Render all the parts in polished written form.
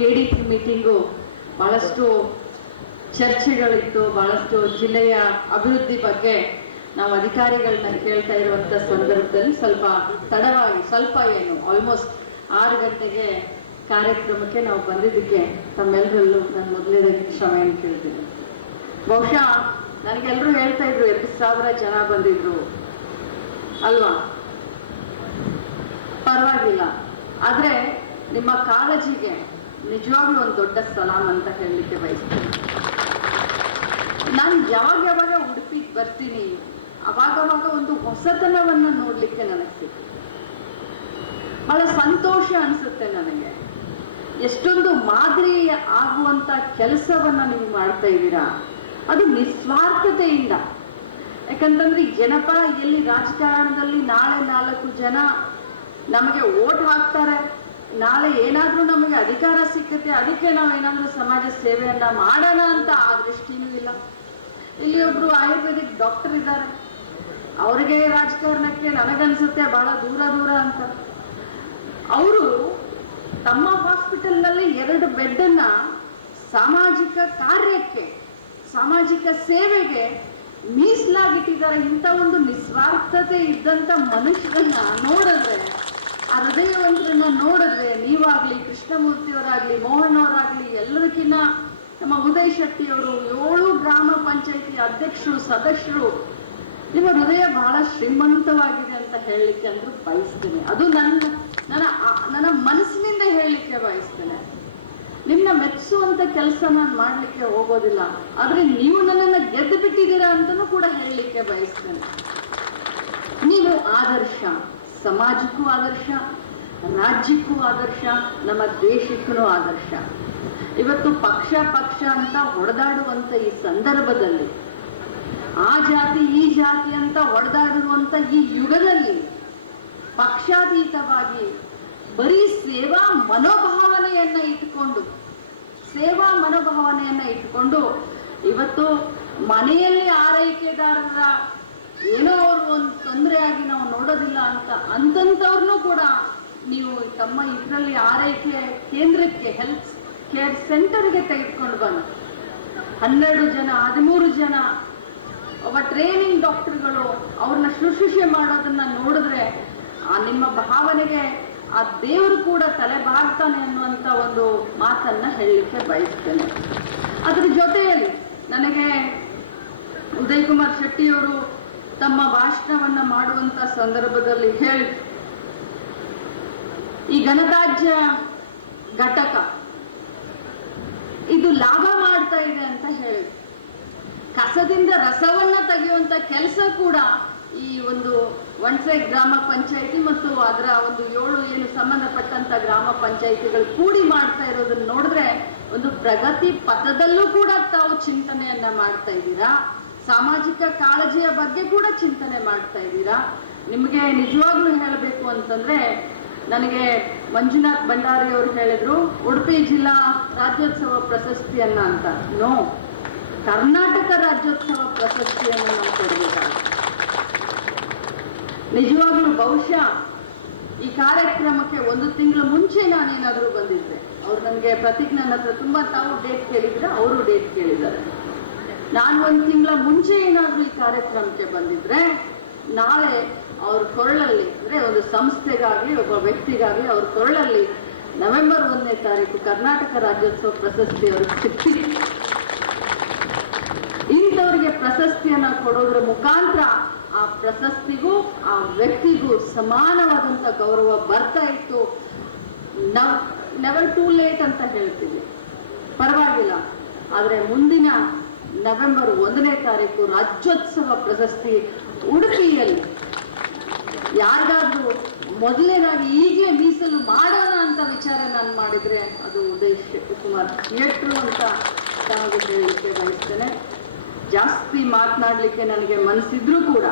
KDP meeting ಬಹಳಷ್ಟು ಚರ್ಚೆಗಳಿತ್ತು, ಬಹಳಷ್ಟು ಜಿಲ್ಲೆಯ ಅಭಿವೃದ್ಧಿ ಬಗ್ಗೆ ನಾವು ಅಧಿಕಾರಿಗಳನ್ನ ಕೇಳ್ತಾ ಇರುವಂಥ ಸಂದರ್ಭದಲ್ಲಿ ಸ್ವಲ್ಪ ತಡವಾಗಿ, ಸ್ವಲ್ಪ ಏನು ಆಲ್ಮೋಸ್ಟ್ 6 ಗಂಟೆಗೆ ಕಾರ್ಯಕ್ರಮಕ್ಕೆ ನಾವು ಬಂದಿದ್ದಕ್ಕೆ ತಮ್ಮೆಲ್ಲರಲ್ಲೂ ನಾನು ಮೊದಲನೇದಾಗಿ ಕ್ಷಮೆಯನ್ನು ಕೇಳ್ತೀನಿ. ಬಹುಶಃ ನನಗೆಲ್ಲರೂ ಹೇಳ್ತಾ ಇದ್ರು 2,000 ಜನ ಬಂದಿದ್ರು ಅಲ್ವಾ, ಪರವಾಗಿಲ್ಲ. ಆದರೆ ನಿಮ್ಮ ಕಾಳಜಿಗೆ ನಿಜವಾಗ್ಲೂ ಒಂದು ದೊಡ್ಡ ಸಲಾಮ್ ಅಂತ ಹೇಳಲಿಕ್ಕೆ ಬಯಸ್ತೀನಿ. ನಾನು ಯಾವಾಗ ಉಡುಪಿಗೆ ಬರ್ತೀನಿ ಅವಾಗವಾಗ ಒಂದು ಹೊಸತನವನ್ನು ನೋಡಲಿಕ್ಕೆ ನನಗೆ ಸಿಗುತ್ತೆ. ಬಹಳ ಸಂತೋಷ ಅನಿಸುತ್ತೆ ನನಗೆ. ಎಷ್ಟೊಂದು ಮಾದರಿ ಆಗುವಂಥ ಕೆಲಸವನ್ನು ನೀವು ಮಾಡ್ತಾ ಇದ್ದೀರಾ, ಅದು ನಿಸ್ವಾರ್ಥತೆಯಿಂದ. ಯಾಕಂತಂದ್ರೆ ಜನಪ ಎಲ್ಲಿ ರಾಜಕಾರಣದಲ್ಲಿ ನಾಳೆ 4 ಜನ ನಮಗೆ ಓಟ್ ಹಾಕ್ತಾರೆ, ನಾಳೆ ಏನಾದರೂ ನಮಗೆ ಅಧಿಕಾರ ಸಿಕ್ಕತ್ತೆ, ಅದಕ್ಕೆ ನಾವೇನಾದರೂ ಸಮಾಜ ಸೇವೆಯನ್ನ ಮಾಡೋಣ ಅಂತ ಆ ದೃಷ್ಟಿನೂ ಇಲ್ಲ. ಇಲ್ಲಿ ಒಬ್ರು ಆಯುರ್ವೇದಿಕ್ ಡಾಕ್ಟರ್ ಇದ್ದಾರೆ, ಅವ್ರಿಗೆ ರಾಜಕಾರಣಕ್ಕೆ ನನಗನ್ಸುತ್ತೆ ಬಹಳ ದೂರ ಅಂತ. ಅವರು ತಮ್ಮ ಹಾಸ್ಪಿಟಲ್ನಲ್ಲಿ 2 ಬೆಡ್ಡನ್ನ ಸಾಮಾಜಿಕ ಕಾರ್ಯಕ್ಕೆ, ಸಾಮಾಜಿಕ ಸೇವೆಗೆ ಮೀಸಲಾಗಿಟ್ಟಿದ್ದಾರೆ. ಇಂಥ ಒಂದು ನಿಸ್ವಾರ್ಥತೆ ಇದ್ದಂಥ ಮನುಷ್ಯರನ್ನ ನೋಡಿದ್ರೆ, ಆ ಹೃದಯವಂತರನ್ನ ನೋಡಿದ್ರೆ, ನೀವಾಗ್ಲಿ, ಕೃಷ್ಣಮೂರ್ತಿಯವರಾಗ್ಲಿ, ಮೋಹನ್ ಅವರಾಗ್ಲಿ, ಎಲ್ಲದಕ್ಕಿಂತ ನಮ್ಮ ಉದಯ್ ಶೆಟ್ಟಿ ಅವರು 7 ಗ್ರಾಮ ಪಂಚಾಯಿತಿ ಅಧ್ಯಕ್ಷರು, ಸದಸ್ಯರು, ನಿಮ್ಮ ಹೃದಯ ಬಹಳ ಶ್ರೀಮಂತವಾಗಿದೆ ಅಂತ ಹೇಳಲಿಕ್ಕೆ ಅಂದ್ರೂ ಬಯಸ್ತೇನೆ. ಅದು ನನ್ನ ಮನಸ್ಸಿನಿಂದ ಹೇಳಲಿಕ್ಕೆ ಬಯಸ್ತೇನೆ. ನಿಮ್ಮನ್ನ ಮೆಚ್ಚಿಸುವಂತ ಕೆಲಸ ನಾನು ಮಾಡಲಿಕ್ಕೆ ಹೋಗೋದಿಲ್ಲ, ಆದ್ರೆ ನೀವು ನನ್ನನ್ನು ಗೆದ್ದು ಬಿಟ್ಟಿದ್ದೀರಾ ಅಂತಲೂ ಕೂಡ ಹೇಳಲಿಕ್ಕೆ ಬಯಸ್ತೇನೆ. ನೀವು ಆದರ್ಶ, ಸಮಾಜಕ್ಕೂ ಆದರ್ಶ, ರಾಜ್ಯಕ್ಕೂ ಆದರ್ಶ, ನಮ್ಮ ದೇಶಕ್ಕೂ ಆದರ್ಶ. ಇವತ್ತು ಪಕ್ಷ ಅಂತ ಹೊಡೆದಾಡುವಂತ ಈ ಸಂದರ್ಭದಲ್ಲಿ, ಆ ಜಾತಿ ಈ ಜಾತಿ ಅಂತ ಹೊಡೆದಾಡುವಂತ ಈ ಯುಗದಲ್ಲಿ ಪಕ್ಷಾತೀತವಾಗಿ ಬರೀ ಸೇವಾ ಮನೋಭಾವನೆಯನ್ನ ಇಟ್ಕೊಂಡು ಇವತ್ತು ಮನೆಯಲ್ಲಿ ಆರೈಕೆದಾರರ ಏನೋ ಅವ್ರು ಒಂದು ತೊಂದರೆ ಆಗಿ ನಾವು ನೋಡೋದಿಲ್ಲ ಅಂತಂಥವ್ರನ್ನೂ ಕೂಡ ನೀವು ತಮ್ಮ ಇದರಲ್ಲಿ ಆರೈಕೆ ಕೇಂದ್ರಕ್ಕೆ, ಹೆಲ್ತ್ ಕೇರ್ ಸೆಂಟರ್ಗೆ ತೆಗೆದುಕೊಂಡು ಬಂದು 12 ಜನ 13 ಜನ ಒಬ್ಬ ಟ್ರೈನಿಂಗ್ ಡಾಕ್ಟರ್ಗಳು ಅವ್ರನ್ನ ಶುಶ್ರೂಷೆ ಮಾಡೋದನ್ನ ನೋಡಿದ್ರೆ ಆ ನಿಮ್ಮ ಭಾವನೆಗೆ ಆ ದೇವರು ಕೂಡ ತಲೆ ಬಾಗ್ತಾನೆ ಅನ್ನುವಂಥ ಒಂದು ಮಾತನ್ನ ಹೇಳಲಿಕ್ಕೆ ಬಯಸ್ತೇನೆ. ಅದ್ರ ಜೊತೆಯಲ್ಲಿ ನನಗೆ ಉದಯ್ ಕುಮಾರ್ ಶೆಟ್ಟಿಯವರು ತಮ್ಮ ಭಾಷಣವನ್ನ ಮಾಡುವಂತ ಸಂದರ್ಭದಲ್ಲಿ ಹೇಳಿದ್ರು, ಈ ಗಣರಾಜ್ಯ ಘಟಕ ಇದು ಲಾಭ ಮಾಡ್ತಾ ಇದೆ ಅಂತ ಹೇಳಿದ್ರು. ಕಸದಿಂದ ರಸವನ್ನ ತೆಗೆಯುವಂತ ಕೆಲಸ ಕೂಡ ಈ ಒಂದು ವಣಸೆ ಗ್ರಾಮ ಪಂಚಾಯಿತಿ ಮತ್ತು ಅದರ ಒಂದು 7 ಏನು ಸಂಬಂಧಪಟ್ಟಂತ ಗ್ರಾಮ ಪಂಚಾಯಿತಿಗಳು ಕೂಡಿ ಮಾಡ್ತಾ ಇರೋದನ್ನ ನೋಡಿದ್ರೆ ಒಂದು ಪ್ರಗತಿ ಪಥದಲ್ಲೂ ಕೂಡ ತಾವು ಚಿಂತನೆಯನ್ನ ಮಾಡ್ತಾ ಇದ್ದೀರಾ. ಸಾಮಾಜಿಕ ಕಾಳಜಿಯ ಬಗ್ಗೆ ಕೂಡ ಚಿಂತನೆ ಮಾಡ್ತಾ ಇದ್ದೀರಾ. ನಿಮಗೆ ನಿಜವಾಗ್ಲೂ ಹೇಳಬೇಕು ಅಂತಂದ್ರೆ, ನನಗೆ ಮಂಜುನಾಥ್ ಭಂಡಾರಿ ಅವರು ಹೇಳಿದ್ರು ಉಡುಪಿ ಜಿಲ್ಲಾ ರಾಜ್ಯೋತ್ಸವ ಪ್ರಶಸ್ತಿಯನ್ನ ಅಂತ. ನೋ, ಕರ್ನಾಟಕ ರಾಜ್ಯೋತ್ಸವ ಪ್ರಶಸ್ತಿಯನ್ನು ನಾವು ಕೊಡಬೇಕಾಗುತ್ತೆ. ನಿಜವಾಗ್ಲೂ ಬಹುಶಃ ಈ ಕಾರ್ಯಕ್ರಮಕ್ಕೆ 1 ತಿಂಗಳು ಮುಂಚೆ ನಾನೇನಾದರೂ ಬಂದಿದ್ದೆ, ಅವ್ರು ನನಗೆ ಪ್ರತೀಕ್ ನನ್ನ ಹತ್ರ ತುಂಬಾ ತಾವು ಡೇಟ್ ಕೇಳಿದ್ರೆ, ಅವರು ಡೇಟ್ ಕೇಳಿದ್ದಾರೆ. ನಾನು 1 ತಿಂಗಳ ಮುಂಚೆ ಏನಾದರೂ ಈ ಕಾರ್ಯಕ್ರಮಕ್ಕೆ ಬಂದಿದ್ರೆ, ನಾಳೆ ಅವ್ರ ಕೊರಳಲ್ಲಿ, ಅಂದ್ರೆ ಒಂದು ಸಂಸ್ಥೆಗಾಗ್ಲಿ ಒಬ್ಬ ವ್ಯಕ್ತಿಗಾಗ್ಲಿ ಅವ್ರ ಕೊರಳಲ್ಲಿ ನವೆಂಬರ್ 1ನೇ ತಾರೀಕು ಕರ್ನಾಟಕ ರಾಜ್ಯೋತ್ಸವ ಪ್ರಶಸ್ತಿ ಅವ್ರಿಗೆ ಸಿಕ್ಕಿದೆ. ಇಂಥವ್ರಿಗೆ ಪ್ರಶಸ್ತಿಯನ್ನ ಕೊಡೋದ್ರ ಮುಖಾಂತರ ಆ ಪ್ರಶಸ್ತಿಗೂ ಆ ವ್ಯಕ್ತಿಗೂ ಸಮಾನವಾದಂತ ಗೌರವ ಬರ್ತಾ ಇತ್ತು. ನೆವರ್ ಟೂ ಲೇಟ್ ಅಂತ ಹೇಳ್ತೀವಿ, ಪರವಾಗಿಲ್ಲ. ಆದ್ರೆ ಮುಂದಿನ ನವೆಂಬರ್ 1ನೇ ತಾರೀಕು ರಾಜ್ಯೋತ್ಸವ ಪ್ರಶಸ್ತಿ ಉಡುಪಿಯಲ್ಲಿ ಯಾರಿಗಾದ್ರೂ ಮೊದಲನೇದಾಗಿ ಈಗಲೇ ಮೀಸಲು ಮಾಡೋಣ ಅಂತ ವಿಚಾರ ನಾನು ಮಾಡಿದ್ರೆ ಅದು ಉದಯ್ ಕುಮಾರ್ ಶೆಟ್ರು ಅಂತ ತಾವು ಹೇಳಲಿಕ್ಕೆ ಬಯಸ್ತೇನೆ. ಜಾಸ್ತಿ ಮಾತನಾಡಲಿಕ್ಕೆ ನನಗೆ ಮನಸ್ಸಿದ್ರೂ ಕೂಡ